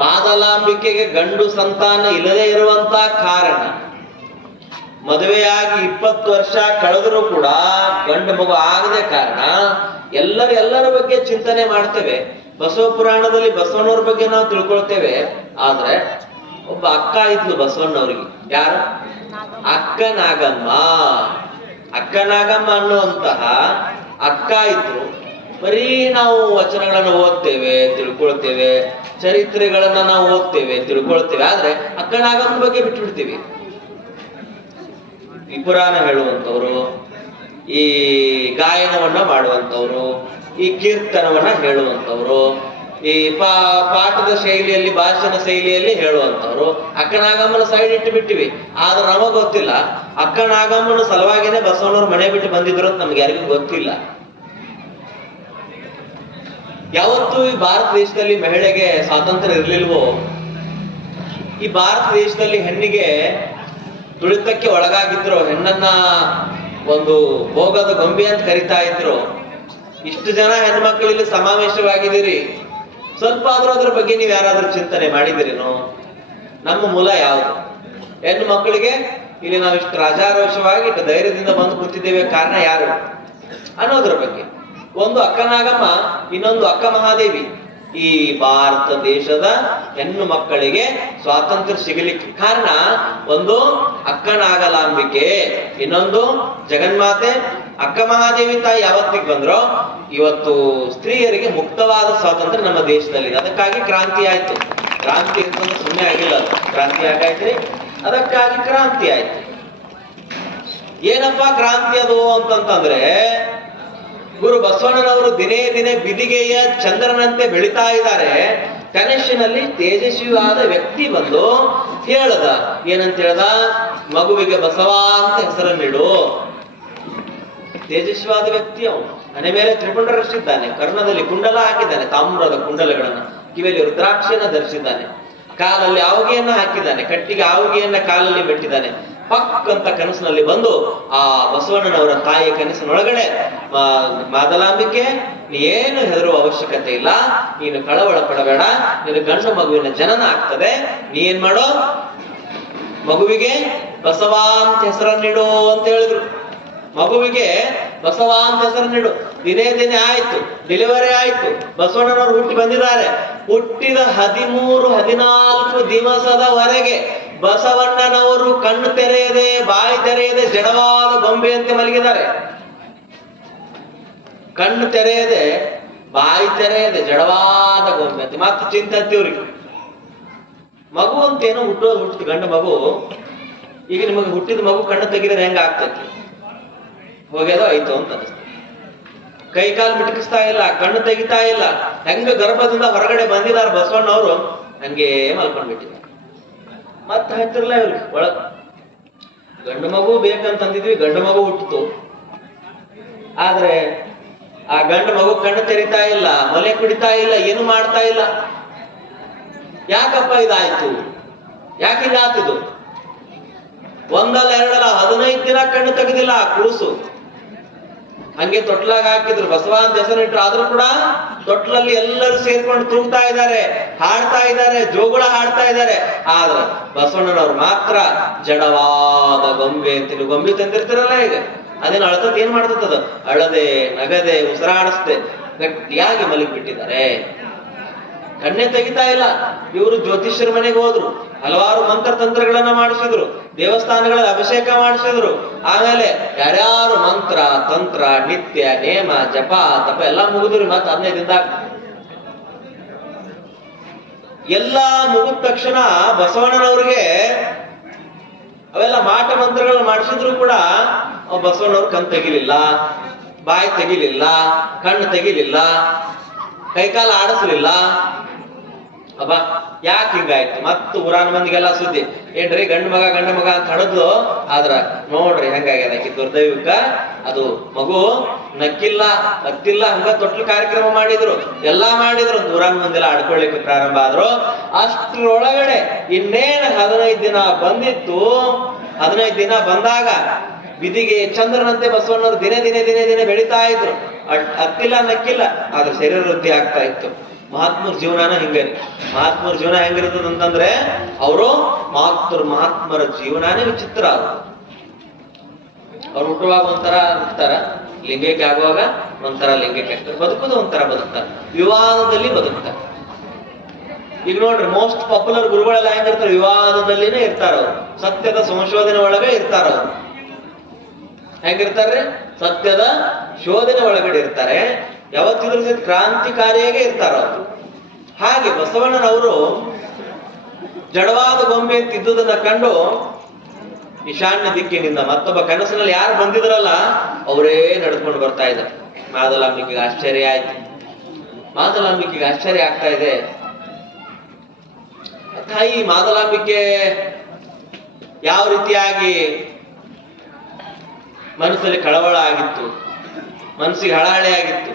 ಮಾದಲಾಂಬಿಕೆಗೆ ಗಂಡು ಸಂತಾನ ಇಲ್ಲದೆ ಇರುವಂತ ಕಾರಣ, ಮದುವೆಯಾಗಿ 20 ವರ್ಷ ಕಳೆದರೂ ಕೂಡ ಗಂಡು ಮಗು ಆಗದೆ ಕಾರಣ ಎಲ್ಲರ ಬಗ್ಗೆ ಚಿಂತನೆ ಮಾಡ್ತೇವೆ. ಬಸವ ಪುರಾಣದಲ್ಲಿ ಬಸವಣ್ಣವ್ರ ಬಗ್ಗೆ ನಾವು ತಿಳ್ಕೊಳ್ತೇವೆ. ಆದ್ರೆ ಒಬ್ಬ ಅಕ್ಕ ಇದ್ಲು ಬಸವಣ್ಣವ್ರಿಗೆ. ಯಾರು? ಅಕ್ಕ ನಾಗಮ್ಮ. ಅಕ್ಕ ನಾಗಮ್ಮ ಅನ್ನುವಂತಹ ಅಕ್ಕ ಇದ್ರು. ಬರೀ ನಾವು ವಚನಗಳನ್ನ ಓದ್ತೇವೆ, ತಿಳ್ಕೊಳ್ತೇವೆ, ಚರಿತ್ರೆಗಳನ್ನ ನಾವು ಓದ್ತೇವೆ, ತಿಳ್ಕೊಳ್ತೇವೆ. ಆದ್ರೆ ಅಕ್ಕ ನಾಗಮ್ಮನ ಬಗ್ಗೆ ಬಿಟ್ಬಿಡ್ತೀವಿ. ಈ ಪುರಾಣ ಹೇಳುವಂಥವ್ರು, ಈ ಗಾಯನವನ್ನ ಮಾಡುವಂಥವ್ರು, ಈ ಕೀರ್ತನವನ್ನ ಹೇಳುವಂಥವ್ರು, ಈ ಪಾಠದ ಶೈಲಿಯಲ್ಲಿ, ಭಾಷಣ ಶೈಲಿಯಲ್ಲಿ ಹೇಳುವಂಥವ್ರು ಅಕ್ಕನಾಗಮ್ಮನ ಸೈಡ್ ಇಟ್ಟು ಬಿಟ್ಟಿವಿ. ಆದ್ರೆ ನಮಗ್ ಗೊತ್ತಿಲ್ಲ ಅಕ್ಕನಾಗಮ್ಮನ ಸಲುವಾಗಿನೇ ಬಸವಣ್ಣವ್ರು ಮನೆ ಬಿಟ್ಟು ಬಂದಿದ್ರು ಅಂತ ನಮ್ಗೆ ಯಾರಿಗೂ ಗೊತ್ತಿಲ್ಲ. ಯಾವತ್ತೂ ಈ ಭಾರತ ದೇಶದಲ್ಲಿ ಮಹಿಳೆಗೆ ಸ್ವಾತಂತ್ರ್ಯ ಇರ್ಲಿಲ್ವೋ, ಈ ಭಾರತ ದೇಶದಲ್ಲಿ ಹೆಣ್ಣಿಗೆ ತುಳಿತಕ್ಕೆ ಒಳಗಾಗಿದ್ರು, ಹೆಣ್ಣನ್ನ ಒಂದು ಭೋಗದ ಗೊಂಬೆ ಅಂತ ಕರಿತಾ ಇದ್ರು. ಇಷ್ಟು ಜನ ಹೆಣ್ಮಕ್ಳು ಇಲ್ಲಿ ಸಮಾವೇಶವಾಗಿದ್ದೀರಿ, ಸ್ವಲ್ಪ ಆದ್ರೂ ಅದ್ರ ಬಗ್ಗೆ ನೀವು ಯಾರಾದ್ರೂ ಚಿಂತನೆ ಮಾಡಿದಿರೇನೋ? ನಮ್ಮ ಮೂಲ ಯಾವುದು? ಹೆಣ್ಣು ಮಕ್ಕಳಿಗೆ ಇಲ್ಲಿ ನಾವು ಇಷ್ಟು ರಾಜಾರೋಷವಾಗಿ ಇಷ್ಟು ಧೈರ್ಯದಿಂದ ಬಂದು ಕೂತಿದ್ದೇವೆ, ಕಾರಣ ಯಾರು ಅನ್ನೋದ್ರ ಬಗ್ಗೆ. ಒಂದು ಅಕ್ಕನಾಗಮ್ಮ, ಇನ್ನೊಂದು ಅಕ್ಕ ಮಹಾದೇವಿ. ಈ ಭಾರತ ದೇಶದ ಹೆಣ್ಣು ಮಕ್ಕಳಿಗೆ ಸ್ವಾತಂತ್ರ್ಯ ಸಿಗಲಿಕ್ಕೆ ಕಾರಣ ಒಂದು ಅಕ್ಕನಾಗಲಾಂಬಿಕೆ, ಇನ್ನೊಂದು ಜಗನ್ಮಾತೆ ಅಕ್ಕ ಮಹಾದೇವಿ ತಾಯಿ ಯಾವತ್ತಿಗೆ ಬಂದ್ರೋ ಇವತ್ತು ಸ್ತ್ರೀಯರಿಗೆ ಮುಕ್ತವಾದ ಸ್ವಾತಂತ್ರ್ಯ ನಮ್ಮ ದೇಶದಲ್ಲಿ. ಅದಕ್ಕಾಗಿ ಕ್ರಾಂತಿ ಆಯ್ತು. ಕ್ರಾಂತಿ ಅಂತಂದ್ರೆ ಸುಮ್ಮನೆ ಆಗಿಲ್ಲ, ಅದು ಕ್ರಾಂತಿ ಯಾಕಾಯ್ತ್ರಿ? ಅದಕ್ಕಾಗಿ ಕ್ರಾಂತಿ ಆಯ್ತು. ಏನಪ್ಪಾ ಕ್ರಾಂತಿ ಅದು ಅಂತಂತಂದ್ರೆ, ಗುರು ಬಸವಣ್ಣನವರು ದಿನೇ ದಿನೇ ಬಿದಿಗೆಯ ಚಂದ್ರನಂತೆ ಬೆಳಿತಾ ಇದ್ದಾರೆ. ಕನಸಿನಲ್ಲಿ ತೇಜಸ್ವಿಯಾದ ವ್ಯಕ್ತಿ ಬಂದು ಹೇಳ್ದ. ಏನಂತ ಹೇಳ್ದ? ಮಗುವಿಗೆ ಬಸವ ಅಂತ ಹೆಸರನ್ನಿಡು. ತೇಜಸ್ವಿಯಾದ ವ್ಯಕ್ತಿ ಅವನು. ಮನೆ ಮೇಲೆ ತ್ರಿಪುಂಡ ರಚಿಸಿದ್ದಾನೆ, ಕರ್ಣದಲ್ಲಿ ಕುಂಡಲ ಹಾಕಿದ್ದಾನೆ, ತಾಮ್ರದ ಕುಂಡಲಗಳನ್ನ, ಕಿವಿಯಲ್ಲಿ ರುದ್ರಾಕ್ಷಿಯನ್ನ ಧರಿಸಿದ್ದಾನೆ, ಕಾಲಲ್ಲಿ ಆವುಗೆಯನ್ನ ಹಾಕಿದ್ದಾನೆ, ಕಟ್ಟಿಗೆ ಆವುಗೆಯನ್ನ ಕಾಲಲ್ಲಿ ಮೆಟ್ಟಿದ್ದಾನೆ. ಪಕ್ ಅಂತ ಕನಸಿನಲ್ಲಿ ಬಂದು ಆ ಬಸವಣ್ಣನವರ ತಾಯಿಯ ಕನಸಿನೊಳಗಡೆ, ಮಾದಲಾಂಬಿಕೆ ಏನು ಹೆದರುವ ಅವಶ್ಯಕತೆ ಇಲ್ಲ, ನೀನು ಕಳವಳ ಪಡಬೇಡ, ನೀನು ಗಂಡು ಮಗುವಿನ ಜನನ ಆಗ್ತದೆ, ನೀ ಏನ್ ಮಾಡೋ, ಮಗುವಿಗೆ ಬಸವ ಅಂತ ಹೆಸರನ್ನಿಡು ಅಂತ ಹೇಳಿದ್ರು. ಮಗುವಿಗೆ ಬಸವ ಅಂತ ಹೆಸರನ್ನಿಡು. ದಿನೇ ದಿನೇ ಆಯ್ತು, ಡೆಲಿವರಿ ಆಯ್ತು, ಬಸವಣ್ಣನವರು ಹುಟ್ಟಿ ಬಂದಿದ್ದಾರೆ. ಹುಟ್ಟಿದ 13-14 ದಿವಸದವರೆಗೆ ಬಸವಣ್ಣನವರು ಕಣ್ಣು ತೆರೆಯದೆ, ಬಾಯಿ ತೆರೆಯದೆ, ಜಡವಾದ ಗೊಂಬೆಯಂತೆ ಮಲಗಿದ್ದಾರೆ. ಕಣ್ಣು ತೆರೆಯದೆ, ಬಾಯಿ ತೆರೆಯದೆ, ಜಡವಾದ ಗೊಂಬೆ ಅಂತೆ. ಮತ್ತೆ ಚಿಂತೆ ಅಂತೀವ್ರಿಗೆ. ಮಗು ಅಂತೇನೋ ಹುಟ್ಟಿದ ಗಂಡು ಮಗು. ಈಗ ನಿಮಗೆ ಹುಟ್ಟಿದ ಮಗು ಕಣ್ಣು ತೆಗಿದ್ರೆ ಹೆಂಗ ಆಗ್ತೈತಿ? ಹೋಗ್ಯದೋ ಆಯ್ತು ಅಂತ ಅನಿಸ್ತದೆ. ಕೈ ಕಾಲು ಮಿಟಕಿಸ್ತಾ ಇಲ್ಲ, ಕಣ್ಣು ತೆಗಿತಾ ಇಲ್ಲ. ಹೆಂಗ ಗರ್ಭದಿಂದ ಹೊರಗಡೆ ಬಂದಿದ್ದಾರೆ ಬಸವಣ್ಣವರು, ಹಂಗೆ ಮಲ್ಕೊಂಡ್ಬಿಟ್ಟಿದ್ದಾರೆ. ಮತ್ತೆ ಹತ್ತಿರಲ್ಲ ಇವ್ರಿಗೆ ಒಳಗ್. ಗಂಡು ಮಗು ಬೇಕಂತಂದಿದ್ವಿ, ಗಂಡು ಮಗು ಹುಟ್ಟಿತು. ಆದ್ರೆ ಆ ಗಂಡು ಮಗು ಕಣ್ಣು ತೆರಿತಾ ಇಲ್ಲ, ಮೊಲೆ ಕುಡಿತಾ ಇಲ್ಲ, ಏನು ಮಾಡ್ತಾ ಇಲ್ಲ. ಯಾಕಪ್ಪ ಇದಾಯ್ತು? ಯಾಕೆ ಇದಾಗ್ತಿದ್ದು? ಒಂದಲ್ಲ ಎರಡಲ್ಲ 15 ದಿನ ಕಣ್ಣು ತೆಗೆದಿಲ್ಲ ಆ ಕೂಸು. ಹಂಗೆ ತೊಟ್ಲಾಗ ಹಾಕಿದ್ರು, ಬಸವ ಅಂತ ಹೆಸರಿಟ್ರು. ಆದ್ರೂ ಕೂಡ ತೊಟ್ಲಲ್ಲಿ ಎಲ್ಲರೂ ಸೇರ್ಕೊಂಡು ತೂಗ್ತಾ ಇದ್ದಾರೆ, ಹಾಡ್ತಾ ಇದ್ದಾರೆ, ಜೋಗುಳ ಹಾಡ್ತಾ ಇದ್ದಾರೆ. ಆದ್ರೆ ಬಸವಣ್ಣನವ್ರು ಮಾತ್ರ ಜಡವಾದ ಗೊಂಬೆ ಅಂತ. ಗೊಂಬೆ ತಂದಿರ್ತಿರಲ್ಲ ಈಗ, ಅದೇನು ಅಳತದ್ ಏನ್ ಮಾಡ್ತದ? ಅಳದೆ, ನಗದೆ, ಉಸಿರಾಡಿಸ್ದೆ ಗಟ್ಟಿಯಾಗಿ ಮಲಗಿಬಿಟ್ಟಿದ್ದಾರೆ. ಕಣ್ಣೆ ತೆಗಿತಾ ಇಲ್ಲ. ಇವರು ಜ್ಯೋತಿಷ್ಯರ ಮನೆಗೆ ಹೋದ್ರು, ಹಲವಾರು ಮಂತ್ರ ತಂತ್ರಗಳನ್ನ ಮಾಡಿಸಿದ್ರು, ದೇವಸ್ಥಾನಗಳ ಅಭಿಷೇಕ ಮಾಡಿಸಿದ್ರು. ಆಮೇಲೆ ಯಾರ್ಯಾರು ಮಂತ್ರ ತಂತ್ರ ನಿತ್ಯ ನೇಮ ಜಪ ತಪ ಎಲ್ಲ ಮುಗಿದ್ರು. ಮತ್ತ 15 ದಿನದಾಗ ಎಲ್ಲ ಮುಗಿದ ತಕ್ಷಣ ಬಸವಣ್ಣನವ್ರಿಗೆ ಅವೆಲ್ಲ ಮಾಟ ಮಂತ್ರಗಳನ್ನ ಮಾಡಿಸಿದ್ರು ಕೂಡ ಬಸವಣ್ಣವ್ರು ಕಣ್ ತೆಗಿಲಿಲ್ಲ, ಬಾಯಿ ತೆಗಿಲಿಲ್ಲ, ಕಣ್ಣು ತೆಗಿಲಿಲ್ಲ, ಕೈಕಾಲ ಆಡಿಸ್ಲಿಲ್ಲ. ಅಬ್ಬಾ ಯಾಕೆ ಹಿಂಗಾಯ್ತು? ಮತ್ತು ಊರಾನ ಮಂದಿಗೆಲ್ಲ ಸುದ್ದಿ, ಏನ್ರಿ ಗಂಡು ಮಗ ಅಂತ ಹಡದ್ಲು. ಆದ್ರ ನೋಡ್ರಿ ಹೆಂಗಾಗ್ಯದ ಆಕಿ ದುರ್ದೈವಿಕ. ಅದು ಮಗು ನಕ್ಕಿಲ್ಲ, ಹತ್ತಿಲ್ಲ, ಹಂಗ ತೊಟ್ಲು ಕಾರ್ಯಕ್ರಮ ಮಾಡಿದ್ರು, ಎಲ್ಲಾ ಮಾಡಿದ್ರು. ಊರಾನ ಮಂದಿಲ್ಲ ಆಡ್ಕೊಳ್ಳಿಕ್ಕೆ ಪ್ರಾರಂಭ ಆದ್ರು. ಅಷ್ಟ್ರೊಳಗಡೆ ಇನ್ನೇನು 15 ದಿನ ಬಂದಿತ್ತು. 15 ದಿನ ಬಂದಾಗ ಬಿದಿಗೆ ಚಂದ್ರನಂತೆ ಬಸವಣ್ಣವರು ದಿನೇ ದಿನೇ ಬೆಳೀತಾ ಇದ್ರು. ಹತ್ತಿಲ್ಲ, ನಕ್ಕಿಲ್ಲ, ಆದ್ರೆ ಶರೀರ ವೃದ್ಧಿ ಆಗ್ತಾ ಇತ್ತು. ಮಹಾತ್ಮರ ಜೀವನನ ಹಿಂಗೆ. ಮಹಾತ್ಮರ ಜೀವನ ಹೆಂಗಿರ್ತದ ಅಂತಂದ್ರೆ ಅವರು ಮಹಾತ್ಮರ ಜೀವನಾನೇ ವಿಚಿತ್ರ. ಅವ್ರು ಹುಟ್ಟುವಾಗ ಒಂಥರ ಹುಟ್ಟತಾರ, ಲಿಂಗೈಕ್ಯ ಆಗುವಾಗ ಒಂಥರ ಲಿಂಗೈಕ್ಯ ಆಗ್ತಾರೆ, ಬದುಕೋದು ಒಂಥರ ಬದುಕ್ತಾರೆ, ವಿವಾದದಲ್ಲಿ ಬದುಕ್ತಾರೆ. ಈಗ ನೋಡ್ರಿ, ಮೋಸ್ಟ್ ಪಾಪ್ಯುಲರ್ ಗುರುಗಳೆಲ್ಲ ಹೆಂಗಿರ್ತಾರೆ, ವಿವಾದದಲ್ಲಿನೇ ಇರ್ತಾರ ಅವ್ರು. ಸತ್ಯದ ಸಂಶೋಧನೆ ಒಳಗೆ ಇರ್ತಾರ ಅವ್ರು. ಹೆಂಗಿರ್ತಾರ್ರಿ? ಸತ್ಯದ ಶೋಧನೆ ಒಳಗಡೆ ಇರ್ತಾರೆ. ಯಾವತ್ತಿದ್ರೂ ಸಹಿತ ಕ್ರಾಂತಿಕಾರಿಯಾಗೆ ಇರ್ತಾರ ಅವರು. ಹಾಗೆ ಬಸವಣ್ಣನವರು ಜಡವಾದ ಗೊಂಬೆ ತಿದ್ದುದನ್ನ ಕಂಡು ಈಶಾನ್ಯ ದಿಕ್ಕಿನಿಂದ ಮತ್ತೊಬ್ಬ ಕನಸಿನಲ್ಲಿ ಯಾರು ಬಂದಿದ್ರಲ್ಲ ಅವರೇ ನಡ್ಕೊಂಡು ಬರ್ತಾ ಇದ್ದಾರೆ. ಮಾದಲಾಂಬಿಕೆಗೆ ಆಶ್ಚರ್ಯ ಆಯ್ತು. ಮಾದಲಾಂಬಿಕೆಗೆ ಆಶ್ಚರ್ಯ ಆಗ್ತಾ ಇದೆ. ತಾಯಿ ಮಾದಲಾಂಬಿಕೆ ಯಾವ ರೀತಿಯಾಗಿ ಮನಸ್ಸಲ್ಲಿ ಕಳವಳ ಆಗಿತ್ತು, ಮನಸ್ಸಿಗೆ ಹಳಹಳೆ ಆಗಿತ್ತು.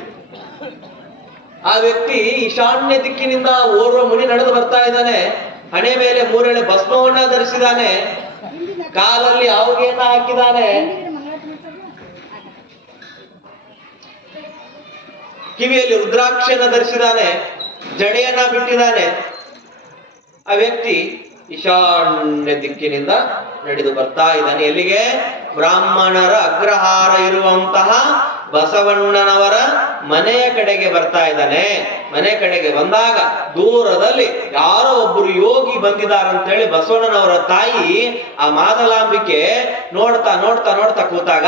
ಆ ವ್ಯಕ್ತಿ ಈಶಾನ್ಯ ದಿಕ್ಕಿನಿಂದ ಓರ್ವ ಮುನಿ ನಡೆದು ಬರ್ತಾ ಇದ್ದಾನೆ. ಹಣೆ ಮೇಲೆ 3 ಎಳೆ ಭಸ್ಮವನ್ನ ಧರಿಸಿದಾನೆ, ಕಾಲಲ್ಲಿ ಆವುಗೆಯನ್ನ ಹಾಕಿದಾನೆ, ಕಿವಿಯಲ್ಲಿ ರುದ್ರಾಕ್ಷಿಯನ್ನ ಧರಿಸಿದಾನೆ, ಜಡೆಯನ್ನ ಬಿಟ್ಟಿದ್ದಾನೆ. ಆ ವ್ಯಕ್ತಿ ಈಶಾನ್ಯ ದಿಕ್ಕಿನಿಂದ ನಡೆದು ಬರ್ತಾ ಇದ್ದಾನೆ. ಎಲ್ಲಿಗೆ? ಬ್ರಾಹ್ಮಣರ ಅಗ್ರಹಾರ ಇರುವಂತಹ ಬಸವಣ್ಣನವರ ಮನೆಯ ಕಡೆಗೆ ಬರ್ತಾ ಇದ್ದಾನೆ. ಮನೆ ಕಡೆಗೆ ಬಂದಾಗ ದೂರದಲ್ಲಿ ಯಾರೋ ಒಬ್ಬರು ಯೋಗಿ ಬಂದಿದ್ದಾರಂತೇಳಿ ಬಸವಣ್ಣನವರ ತಾಯಿ ಆ ಮಾದಲಾಂಬಿಕೆ ನೋಡ್ತಾ ನೋಡ್ತಾ ನೋಡ್ತಾ ಕೂತಾಗ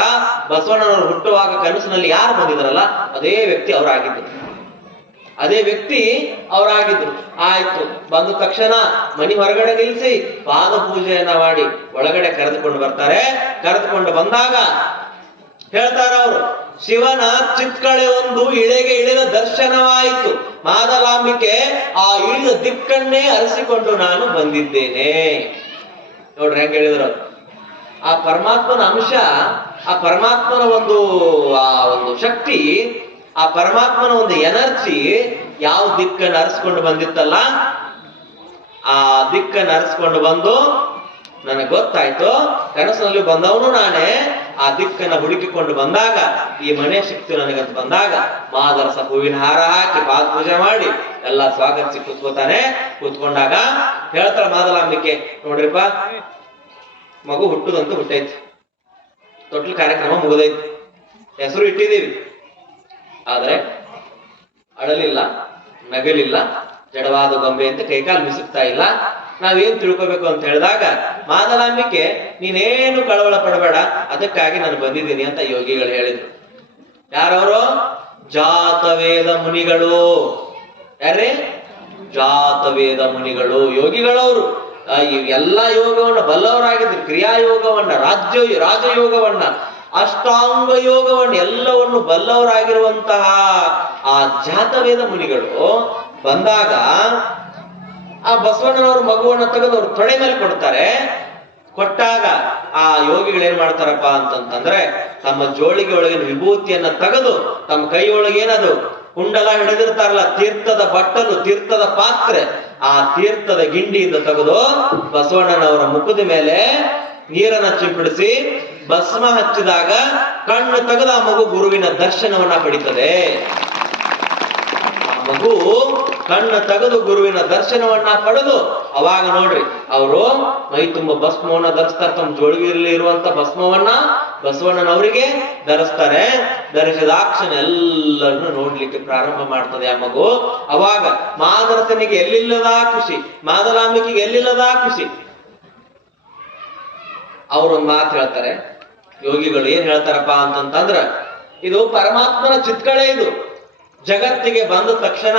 ಬಸವಣ್ಣನವರು ಹುಟ್ಟುವಾಗ ಕನಸಿನಲ್ಲಿ ಯಾರು ಬಂದಿದ್ರಲ್ಲ ಅದೇ ವ್ಯಕ್ತಿ ಅವರಾಗಿದ್ದರು. ಅದೇ ವ್ಯಕ್ತಿ ಅವರಾಗಿದ್ರು. ಆಯ್ತು, ಬಂದ ತಕ್ಷಣ ಮನಿ ಹೊರಗಡೆ ನಿಲ್ಲಿಸಿ ಪಾದ ಪೂಜೆಯನ್ನ ಮಾಡಿ ಒಳಗಡೆ ಕರೆದುಕೊಂಡು ಬರ್ತಾರೆ. ಕರೆದುಕೊಂಡು ಬಂದಾಗ ಹೇಳ್ತಾರ ಅವರು, ಶಿವನ ಚಿತ್ಕಳೆ ಒಂದು ಇಳೆಗೆ ಇಳಿದ ದರ್ಶನವಾಯಿತು. ಮಾದಲಾಂಬಿಕೆ ಆ ಇಳಿದ ದಿಕ್ಕನ್ನೇ ಅರಸಿಕೊಂಡು ನಾನು ಬಂದಿದ್ದೇನೆ. ನೋಡ್ರಿ ಹೆಂಗ್ ಹೇಳಿದ್ರು. ಆ ಪರಮಾತ್ಮನ ಅಂಶ, ಆ ಪರಮಾತ್ಮನ ಒಂದು ಶಕ್ತಿ, ಆ ಪರಮಾತ್ಮನ ಒಂದು ಎನರ್ಜಿ ಯಾವ ದಿಕ್ಕನ್ನು ಅರಸ್ಕೊಂಡು ಬಂದಿತ್ತಲ್ಲ, ಆ ದಿಕ್ಕನ್ನು ಅರಸ್ಕೊಂಡು ಬಂದು ನನಗೆ ಗೊತ್ತಾಯ್ತು, ಕನಸಿನಲ್ಲಿ ಬಂದವನು ನಾನೇ. ಆ ದಿಕ್ಕನ್ನ ಹುಡುಕಿಕೊಂಡು ಬಂದಾಗ ಈ ಮನೆ ಸಿಕ್ತು ನನಗಂತ ಬಂದಾಗ ಮಾದರಸ ಹೂವಿನ ಹಾರ ಹಾಕಿ ಪಾದ ಪೂಜೆ ಮಾಡಿ ಎಲ್ಲ ಸ್ವಾಗತಿಸಿ ಕೂತ್ಕೋತಾನೆ. ಕೂತ್ಕೊಂಡಾಗ ಹೇಳ್ತಾಳ ಮಾದಲಾಂಬಿಕೆ, ನೋಡ್ರಿಪ್ಪ, ಮಗು ಹುಟ್ಟುದಂತೂ ಹುಟ್ಟೈತಿ, ತೊಟ್ಲು ಕಾರ್ಯಕ್ರಮ ಮುಗಿದೈತಿ, ಹೆಸರು ಇಟ್ಟಿದ್ದೀವಿ, ಆದ್ರೆ ಅಳಲಿಲ್ಲ, ನಗಲಿಲ್ಲ, ಜಡವಾದ ಗೊಂಬೆ ಅಂತ ಕೈಕಾಲು ಮಿಸುಕ್ತಾ ಇಲ್ಲ. ನಾವೇನ್ ತಿಳ್ಕೋಬೇಕು ಅಂತ ಹೇಳಿದಾಗ ಮಾದಲಾಂಬಿಕೆ, ನೀನೇನು ಕಳವಳ ಪಡಬೇಡ, ಅದಕ್ಕಾಗಿ ನಾನು ಬಂದಿದ್ದೀನಿ ಅಂತ ಯೋಗಿಗಳು ಹೇಳಿದ್ರು. ಯಾರವರು? ಜಾತವೇದ ಮುನಿಗಳು. ಯಾರೇ? ಜಾತವೇದ ಮುನಿಗಳು, ಯೋಗಿಗಳವರು. ಎಲ್ಲ ಯೋಗವನ್ನ ಬಲ್ಲವರಾಗಿದ್ರು. ಕ್ರಿಯಾಯೋಗವನ್ನ, ರಾಜಯೋಗವನ್ನ, ಅಷ್ಟಾಂಗ ಯೋಗವನ್ನು ಎಲ್ಲವನ್ನು ಬಲ್ಲವರಾಗಿರುವಂತಹ ಆ ಜಾತವೇದ ಮುನಿಗಳು ಬಂದಾಗ ಆ ಬಸವಣ್ಣನವರು ಮಗುವನ್ನ ತೆಗೆದು ಅವ್ರು ತೊಡೆ ಮೇಲೆ ಕೊಡ್ತಾರೆ. ಕೊಟ್ಟಾಗ ಆ ಯೋಗಿಗಳು ಏನ್ ಮಾಡ್ತಾರಪ್ಪ ಅಂತಂದ್ರೆ, ತಮ್ಮ ಜೋಳಿಗೆ ಒಳಗಿನ ವಿಭೂತಿಯನ್ನ ತೆಗೆದು ತಮ್ಮ ಕೈ ಒಳಗೇನದು ಕುಂಡಲ ಹಿಡಿದಿರ್ತಾರಲ್ಲ, ತೀರ್ಥದ ಬಟ್ಟಲು, ತೀರ್ಥದ ಪಾತ್ರೆ, ಆ ತೀರ್ಥದ ಗಿಂಡಿಯಿಂದ ತೆಗೆದು ಬಸವಣ್ಣನವರ ಮುಖದ ಮೇಲೆ ನೀರನ್ನ ಚಿಂಪಡಿಸಿ ಭಸ್ಮ ಹಚ್ಚಿದಾಗ ಕಣ್ಣು ತೆಗೆದ ಆ ಮಗು ಗುರುವಿನ ದರ್ಶನವನ್ನ ಪಡಿತದೆ. ಆ ಮಗು ಕಣ್ಣು ತೆಗೆದು ಗುರುವಿನ ದರ್ಶನವನ್ನ ಪಡೆದು ಅವಾಗ ನೋಡ್ರಿ ಅವರು ಮೈ ತುಂಬ ಭಸ್ಮವನ್ನ ಧರಿಸ್ತಾರೆ. ತಮ್ಮ ಜೋಳಿಗೆಯಲ್ಲಿ ಇರುವಂತ ಭಸ್ಮವನ್ನ ಬಸವಣ್ಣನವರಿಗೆ ಧರಿಸ್ತಾರೆ. ಧರಿಸಿದಾಕ್ಷಣ ಎಲ್ಲರನ್ನು ನೋಡ್ಲಿಕ್ಕೆ ಪ್ರಾರಂಭ ಮಾಡ್ತದೆ ಆ ಮಗು. ಅವಾಗ ಮಾದರಸನಿಗೆ ಎಲ್ಲಿಲ್ಲದ ಖುಷಿ, ಮಾದಲಾಂಬಿಕೆಗೆ ಎಲ್ಲಿಲ್ಲದ ಖುಷಿ. ಅವ್ರೊಂದ್ ಮಾತು ಹೇಳ್ತಾರೆ ಯೋಗಿಗಳು. ಏನ್ ಹೇಳ್ತಾರಪ್ಪ ಅಂತಂದ್ರ, ಇದು ಪರಮಾತ್ಮನ ಚಿತ್ಕಳೆ. ಇದು ಜಗತ್ತಿಗೆ ಬಂದ ತಕ್ಷಣ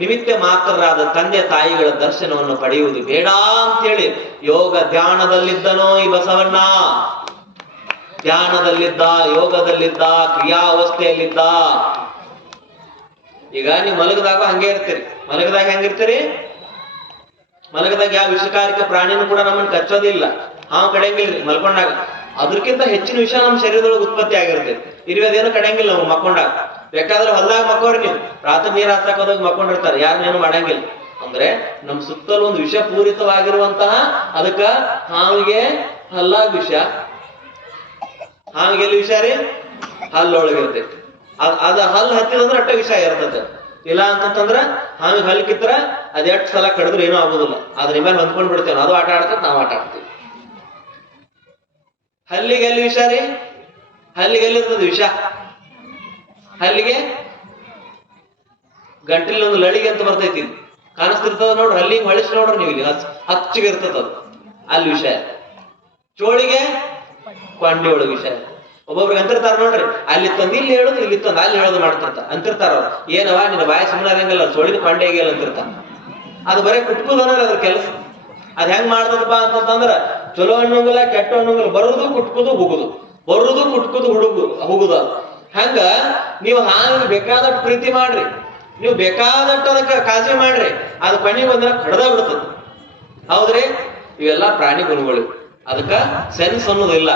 ನಿಮಿತ್ತ ಮಾತ್ರರಾದ ತಂದೆ ತಾಯಿಗಳ ದರ್ಶನವನ್ನು ಪಡೆಯುವುದು ಬೇಡ ಅಂತೇಳಿ ಯೋಗ ಧ್ಯಾನದಲ್ಲಿದ್ದನೋ ಈ ಬಸವಣ್ಣ. ಧ್ಯಾನದಲ್ಲಿದ್ದ, ಯೋಗದಲ್ಲಿದ್ದ, ಕ್ರಿಯಾವಸ್ಥೆಯಲ್ಲಿದ್ದ. ಈಗ ನೀವು ಮಲಗದಾಗ ಹಂಗೆ ಇರ್ತೀರಿ. ಮಲಗದಾಗ ಹೆಂಗಿರ್ತೀರಿ? ಮಲಗದಾಗ ಯಾವ ವಿಷಕಾರಿಕ ಪ್ರಾಣಿನೂ ಕೂಡ ನಮ್ಮನ್ನು ಕಚ್ಚೋದಿಲ್ಲ, ಹಾವು ಕಡೆಯಂಗಿಲ್ರಿ ಮಲ್ಕೊಂಡಾಗ. ಅದಕ್ಕಿಂತ ಹೆಚ್ಚಿನ ವಿಷ ನಮ್ಮ ಶರೀರದೊಳಗೆ ಉತ್ಪತ್ತಿ ಆಗಿರ್ತೈತಿ. ಇರುವುದೇನು ಕಡೆಯಂಗಿಲ್ಲ ನಾವು ಮಕ್ಕೊಂಡಾಗ. ಬೇಕಾದ್ರೆ ಹೊಲ್ದಾಗ ಮಕ್ಕೋರಿ, ನೀವು ರಾತ್ರಿ ನೀರ್ ಹಾಸಾಕೋದಾಗ ಮಕ್ಕೊಂಡಿರ್ತಾರೆ, ಯಾರನ್ನೇನು ಮಾಡಂಗಿಲ್ಲ. ಅಂದ್ರೆ ನಮ್ ಸುತ್ತಲೂ ಒಂದು ವಿಷ ಪೂರಿತವಾಗಿರುವಂತಹ, ಅದಕ್ಕ ಹಾವಿಗೆ ಹಲ್ಲಾಗ ವಿಷ, ಹಾವಿಗೆ ಎಲ್ಲಿ ವಿಷ ರೀ? ಹಲ್ಲೊಳಗಿರ್ತೈತಿ. ಅದ ಹಲ್ಲು ಹತ್ತಿದಂದ್ರೆ ಅಟ್ಟ ವಿಷ ಇರ್ತದೆ. ಇಲ್ಲ ಅಂತಂದ್ರ ಹಾವಿಗೆ ಹಲ್ ಕಿತ್ರ ಅದ್ ಎಷ್ಟು ಸಲ ಕಡಿದ್ರು ಏನೂ ಆಗುದಿಲ್ಲ. ಅದ್ರ ಮೇಲೆ ಹೊಂದ್ಕೊಂಡ್ ಬಿಡ್ತೇವೆ, ಅದು ಆಟ ಆಡ್ತೇವೆ, ನಾವು ಆಟ ಆಡ್ತೀವಿ. ಹಲ್ಲಿಗೆ ಎಲ್ಲಿ ವಿಷ ರೀ? ಹಲ್ಲಿಗೆ ಎಲ್ಲಿರ್ತದ ವಿಷ? ಹಲ್ಲಿಗೆ ಗಂಟಲಿನ ಒಂದು ಲಳಿಗೆ ಅಂತ ಬರ್ತೈತಿ, ಕಾಣಿಸ್ತಿರ್ತದ ನೋಡ್ರಿ. ಹಲ್ಲಿಗೆ ಹೊಳಿಸಿ ನೋಡ್ರಿ ನೀವು, ಇಲ್ಲಿ ಹಚ್ಚಿಗೆ ಇರ್ತದ ಅದು, ಅಲ್ಲಿ ವಿಷ. ಚೋಳಿಗೆ ಕೊಂಡಿ ಒಳಗೆ ವಿಷ. ಒಬ್ಬೊಬ್ರಿಗೆ ಅಂತಿರ್ತಾರ ನೋಡ್ರಿ, ಅಲ್ಲಿ ತಂದು ಇಲ್ಲಿ ಹೇಳುದು, ಇಲ್ಲಿ ತಂದು ಅಲ್ಲಿ ಹೇಳೋದು ಮಾಡ್ತಿರ್ತಾರ. ಅಂತಿರ್ತಾರ ಅವ್ರು, ಏನವ ನಿನ್ನ ಬಾಯಿ ಸುಮ್ಮನೆ ಆಗಂಗಿಲ್ಲ, ಚೋಳಿನ ಕೊಂಡೆ ಆಗಿಲ್ಲ ಅಂತಿರ್ತಾರ. ಅದು ಬರೀ ಕುಟ್ಕುದನ್ರಿ ಅದ್ರ ಕೆಲಸ. ಅದ್ ಹೆಂಗ್ ಮಾಡ್ತದಪ್ಪ ಅಂತಂದ್ರ, ಚಲೋ ಹಣ್ಣುಂಗಿಲ್ಲ ಕೆಟ್ಟ ಹಣ್ಣುಂಗಿಲ್ಲ, ಬರುದು ಕುಟ್ಕುದು ಹೋಗುದು, ಬರುದು ಕುಟ್ಕುದು ಹೋಗುದು. ಹಂಗ ನೀವು ಹಾಗೆ ಬೇಕಾದಷ್ಟು ಪ್ರೀತಿ ಮಾಡ್ರಿ, ನೀವು ಬೇಕಾದಷ್ಟು ಅದಕ್ಕೆ ಕಾಳಜಿ ಮಾಡ್ರಿ, ಅದು ಕೊನೆಗೆ ಬಂದ್ರೆ ಕಡ್ದ ಬಿಡ್ತದ. ಹೌದ್ರಿ? ಇವೆಲ್ಲ ಪ್ರಾಣಿ ಗುಣಗಳು. ಅದಕ್ಕ ಸೆನ್ಸ್ ಅನ್ನೋದಿಲ್ಲ.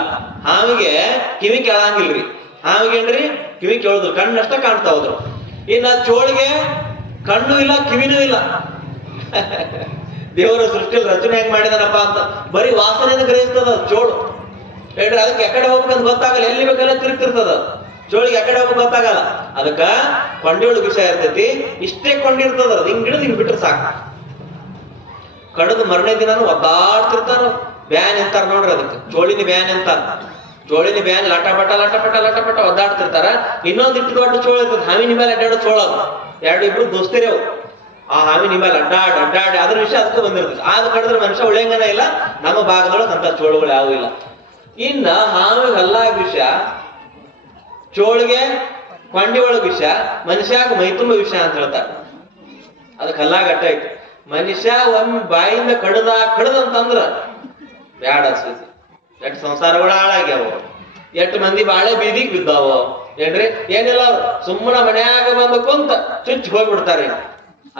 ಹಾವಿಗೆ ಕಿವಿ ಕೇಳಂಗಿಲ್ರಿ. ಹಾವಿಗೇನ್ರಿ ಕಿವಿ ಕೇಳುದು, ಕಣ್ಣಷ್ಟ ಕಾಣ್ತಾ ಹೋದ್ರು. ಇನ್ನ ಚೋಳಿಗೆ ಕಣ್ಣು ಇಲ್ಲ, ಕಿವಿನೂ ಇಲ್ಲ. ದೇವರ ಸೃಷ್ಟಿಯಲ್ಲಿ ರಚನೆ ಹೆಂಗ್ ಮಾಡಿದಾನಪ್ಪ ಅಂತ ಬರೀ ವಾಸನೆಯನ್ನು ಗ್ರಹಿಸ್ತದ ಚೋಳು. ಹೇಳ್ರಿ, ಅದಕ್ಕೆ ಎಕಡೆ ಹೋಗ್ಬೇಕಂತ ಗೊತ್ತಾಗಲ್ಲ, ಎಲ್ಲಿ ಬೇಕಲ್ಲ ತಿರುಗ್ತಿರ್ತದ. ಚೋಳಿಗೆ ಎಕಡೆ ಹೋಗ್ಬೇಕು ಗೊತ್ತಾಗಲ್ಲ. ಅದಕ್ಕ ಕೊಂಡಿಯೊಳಗೆ ವಿಷಯ ಇರ್ತೈತಿ, ಇಷ್ಟೇ ಕೊಂಡಿರ್ತದ. ಅದು ಹಿಂಗ್ ಹಿಡಿದು ಹಿಂಗ್ ಬಿಟ್ರೆ ಸಾಕು. ಕಡದು ಮರನೇ ದಿನಾನು ಒದ್ದಾಡ್ತಿರ್ತಾರ. ಬ್ಯಾನ್ ಅಂತಾರ ನೋಡ್ರಿ ಅದಕ್ಕೆ, ಚೋಳಿನ ಬ್ಯಾನ್ ಅಂತಾರ. ಚೋಳಿನ ಬ್ಯಾನ್ ಲಟಪಟ ಲಟಪಟ ಲಟಪಟ ಒದ್ದಾಡ್ತಿರ್ತಾರ. ಇನ್ನೊಂದಿಟ್ಟು ದೊಡ್ಡ ಚೋಳ ಇರ್ತದೆ, ಹಾವಿನ ಮೇಲೆ ಅಡ್ಡಾಡೋ ಚೋಳ. ಅದು ಎರಡು ಇಬ್ರು ದೋಸ್ತಿರಿ ಅವು. ಆ ಹಾವಿನ ಮೇಲೆ ಅಡ್ಡಾಡಿ ಅದ್ರ ವಿಷಯ ಅದಕ್ಕೆ ಬಂದಿರ್ತದೆ. ಆದ ಕಡಿದ್ರೆ ಮನುಷ್ಯ ಉಳಿಯಂಗನ ಇಲ್ಲ. ನಮ್ಮ ಭಾಗದೊಳಗೆ ಅಂತ ಚೋಳುಗಳು ಯಾವೂ ಇಲ್ಲ. ಇನ್ನ ಹಾವಿಗೆ ಹಲ್ಲಾಗ ವಿಷ, ಚೋಳಿಗೆ ಕೊಂಡಿ ಒಳಗ ವಿಷ, ಮನುಷ್ಯಾಗ ಮೈತುಂಬ ವಿಷ ಅಂತ ಹೇಳ್ತಾರೆ. ಅದಕ್ಕೆ ಹಲ್ಲಾಗ ಅಟ್ಟ ಐತಿ. ಮನುಷ್ಯ ಒಮ್ಮೆ ಬಾಯಿಂದ ಕಡದಂತಂದ್ರ ಬ್ಯಾಡ ಅನ್ಸೈತಿ. ಎಷ್ಟು ಸಂಸಾರಗಳು ಹಾಳಾಗ್ಯಾವ, ಎಷ್ಟು ಮಂದಿ ಬಾಳೆ ಬೀದಿಗೆ ಬಿದ್ದಾವ. ಏನ್ರಿ, ಏನಿಲ್ಲ, ಅವ್ರು ಸುಮ್ಮನ ಮನ್ಯಾಗ ಬಂದು ಕುಂತ ಚುಚ್ಚಿ ಹೋಗ್ಬಿಡ್ತಾರೆ.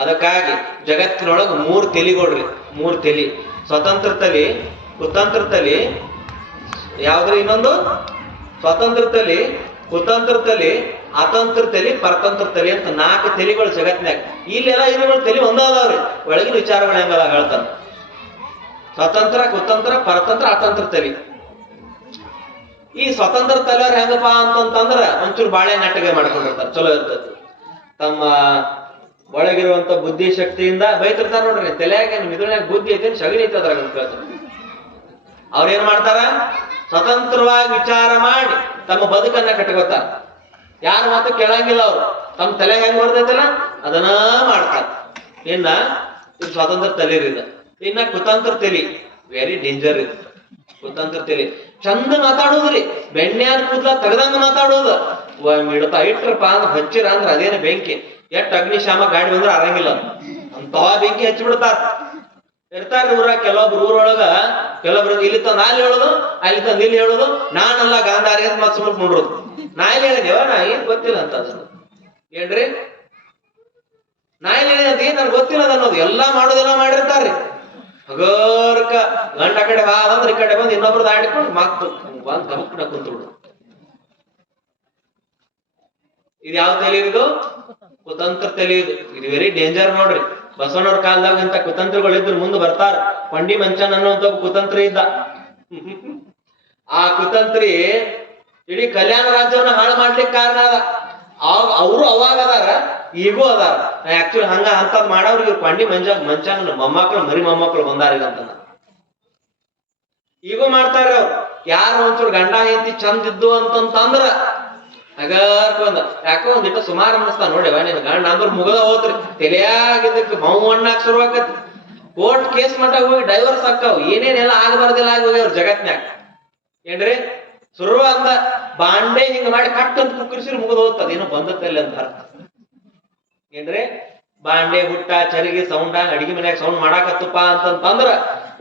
ಅದಕ್ಕಾಗಿ ಜಗತ್ತಿನೊಳಗ 3 ತಲಿಗೊಡ್ರಿ, 3 ತಲಿ. ಸ್ವತಂತ್ರ ತಲಿ, ಕುತಂತ್ರ ತಲಿ, ಯಾವ್ದ್ರಿ ಇನ್ನೊಂದು? ಸ್ವತಂತ್ರ ತಲಿ, ಕುತಂತ್ರ ತಲಿ, ಅತಂತ್ರ ತಲಿ, ಪರತಂತ್ರ ತಲಿ ಅಂತ 4 ತಲಿಗಳು ಜಗತ್ನ್ಯಾಗ. ಇಲ್ಲೆಲ್ಲ ಇರುಗಳು ತಲಿ ಒಂದಾದವ್ರಿ, ಒಳಗಿನ ವಿಚಾರಗಳು ಹೆಂಗದ ಹೇಳ್ತಾನೆ. ಸ್ವತಂತ್ರ, ಕುತಂತ್ರ, ಪರತಂತ್ರ, ಅತಂತ್ರ ತಲಿ. ಈ ಸ್ವತಂತ್ರ ತಲೆಯವ್ರು ಹೆಂಗಪ್ಪ ಅಂತಂದ್ರ ಒಂಚೂರು ಬಾಳೆ ನಾಟಕ ಮಾಡ್ಕೊಂಡಿರ್ತಾರೆ, ಚಲೋ ಇರ್ತದೆ. ತಮ್ಮ ಒಳಗಿರುವಂತ ಬುದ್ಧಿ ಶಕ್ತಿಯಿಂದ ಬೈತಿರ್ತಾರ ನೋಡ್ರಿ. ತಲೆಯಾಗ ಮಿದುಳ್ಯಾಗ ಬುದ್ಧಿ ಐತಿ, ಸಗಣಿ ಐತಿ ಅದ್ರಾಗ ಅಂತ ಕೇಳ್ತಾರೆ. ಅವ್ರೇನ್ ಮಾಡ್ತಾರ? ಸ್ವತಂತ್ರವಾಗಿ ವಿಚಾರ ಮಾಡಿ ತಮ್ಮ ಬದುಕನ್ನ ಕಟ್ಕೋತಾರ. ಯಾರ ಮಾತು ಕೇಳಂಗಿಲ್ಲ ಅವ್ರು. ತಮ್ಮ ತಲೆ ಹೆಂಗ್ ಬರ್ತೈತಲ್ಲ ಅದನ್ನ ಮಾಡ್ತಾರ. ಇನ್ನ ಇದು ಸ್ವತಂತ್ರ ತಲೆ ಇದೆ. ಇನ್ನ ಕುತಂತ್ರ ತಲಿ ವೆರಿ ಡೇಂಜರ್ ಇದೆ. ಕುತಂತ್ರ ತಲಿ ಚಂದ ಮಾತಾಡೋದ್ರಿ, ಬೆಣ್ಣೆಯಾರ ಕೂದ್ಲ ತೆಗ್ದಂಗ ಮಾತಾಡೋದು. ಮಿಡತ ಇಟ್ರಪ್ಪ ಅಂದ್ರ ಹಚ್ಚಿರ ಅಂದ್ರ ಅದೇನ ಬೆಂಕಿ. ಎಷ್ಟ್ ಅಗ್ನಿಶಾಮ ಗಾಡಿ ಬಂದ್ರ ಅರಂಗಿಲ್ಲ, ಅಂತವ ಬೆಂಕಿ ಹಚ್ಚಿ ಬಿಡ್ತಾರ. ಇರ್ತಾರ ಊರಾಗ ಕೆಲವೊಬ್ರು, ಊರೊಳಗ ಕೆಲವೊಬ್ರು ಇಲ್ಲಿ ತಂದ ಅಲ್ಲಿ ಹೇಳೋದು, ಅಲ್ಲಿ ತಂದ ಇಲ್ಲಿ ಹೇಳೋದು. ನಾನಲ್ಲ ಗಾಂಧಾರಿ ಅಂತ ಮತ್ ಸುಮ್ಮನೆ ನೋಡ್ರೋದು. ನಾ ಇಲ್ಲಿ ಹೇಳಿದೇವ, ನಾ ಏನ್ ಗೊತ್ತಿಲ್ಲ ಅಂತ ಅದ. ಏನ್ರಿ, ನಾ ಇಲ್ಲಿ ಹೇಳಿದೆ ಅಂತ ಏನ್ ನನ್ಗೆ ಗೊತ್ತಿಲ್ಲ ಅನ್ನೋದು. ಎಲ್ಲಾ ಮಾಡೋದೆಲ್ಲ ಮಾಡಿರ್ತಾರ್ರಿ. ಹಗರ್ಕ ಗಂಡ ಕಡೆ ಹಾದಂದ್ರೆ ಈ ಕಡೆ ಬಂದು ಇನ್ನೊಬ್ರದ್ದು ಆಡಿಕೊಂಡು ಮಾತು ಬಂದ್ ಗಮಕನ ಕುಂತು ಬಿಡು. ಇದು ಯಾವ ತಲೆ? ಇದು ಕುತಂತ್ರ ತಲೆ. ಇದು ವೆರಿ ಡೇಂಜರ್ ನೋಡ್ರಿ. ಬಸವಣ್ಣವ್ರ ಕಾಲದಾಗ ಇಂತ ಕುತಂತ್ರಗಳಿದ್ರು ಮುಂದೆ ಬರ್ತಾರ. ಕೊಂಡಿ ಮಂಚನ್ ಅನ್ನುವಂತ ಕುತಂತ್ರ ಇದ್ದ. ಆ ಕುತಂತ್ರಿ ಇಡೀ ಕಲ್ಯಾಣ ರಾಜ್ಯವನ್ನ ಹಾಳು ಮಾಡ್ಲಿಕ್ಕೆ ಕಾರಣ ಅದ. ಅವರು ಅವಾಗ ಅದಾರ, ಈಗೂ ಅದಾರ. ಆಕ್ಚುಲಿ ಹಂಗ ಅಂತದ್ ಮಾಡೋರಿಗೆ ಕೊಂಡಿ ಮಂಚನ್ ಮೊಮ್ಮಕ್ಳು ಮರಿ ಮೊಮ್ಮಕ್ಳು ಬಂದಾರಿಗಂತ ಈಗೂ ಮಾಡ್ತಾರ ಅವ್ರು. ಯಾರು ಒಂಚೂರು ಗಂಡ ಹೆಂಡತಿ ಚಂದ ಇದ್ದು ಅಂತಂದ್ರ ಹಗರ್ಕ ಬಂದ ಯಾಕೋ ಒಂದಿಟ್ಟು ಸುಮಾರು ಅನ್ನಿಸ್ತಾ ನೋಡಿವ ನೀನ್ ಗಂಡ ಅಂದ್ರ ಮುಗದ ಹೋತ್ರಿ. ತಲೆಯಾಗಿದ್ದಕ್ಕೆ ಮಣ್ಣಾಗ ಶುರು ಆಕತ್. ಕೋರ್ಟ್ ಕೇಸ್ ಮಟ್ಟ ಹೋಗಿ ಡೈವರ್ಸ್ ಆಕ್ಕಾವ್. ಏನೇನೆಲ್ಲ ಆಗಬಾರ್ದಿಲ್ಲ ಆಗಿ ಅವ್ರ ಜಗತ್ನ್ಯಾಗ. ಏನ್ರಿ, ಶುರು ಅಂದ ಬಾಂಡೆ ಹಿಂಗ ಮಾಡಿ ಕಟ್ ಅಂತ ಕುಕ್ಕರಿಸಿರು ಮುಗಿದು ಹೋಗ್ತದ. ಏನೋ ಬಂದತ್ತಲ್ಲ ಅಂತ ಅರ್ಥ. ಏನ್ರಿ, ಬಾಂಡೆ ಹುಟ್ಟ ಚರಿಗೆ ಸೌಂಡ ಅಡಿಗೆ ಮನ್ಯಾಗ ಸೌಂಡ್ ಮಾಡಾಕತ್ತಪ್ಪ ಅಂತಂದ್ರ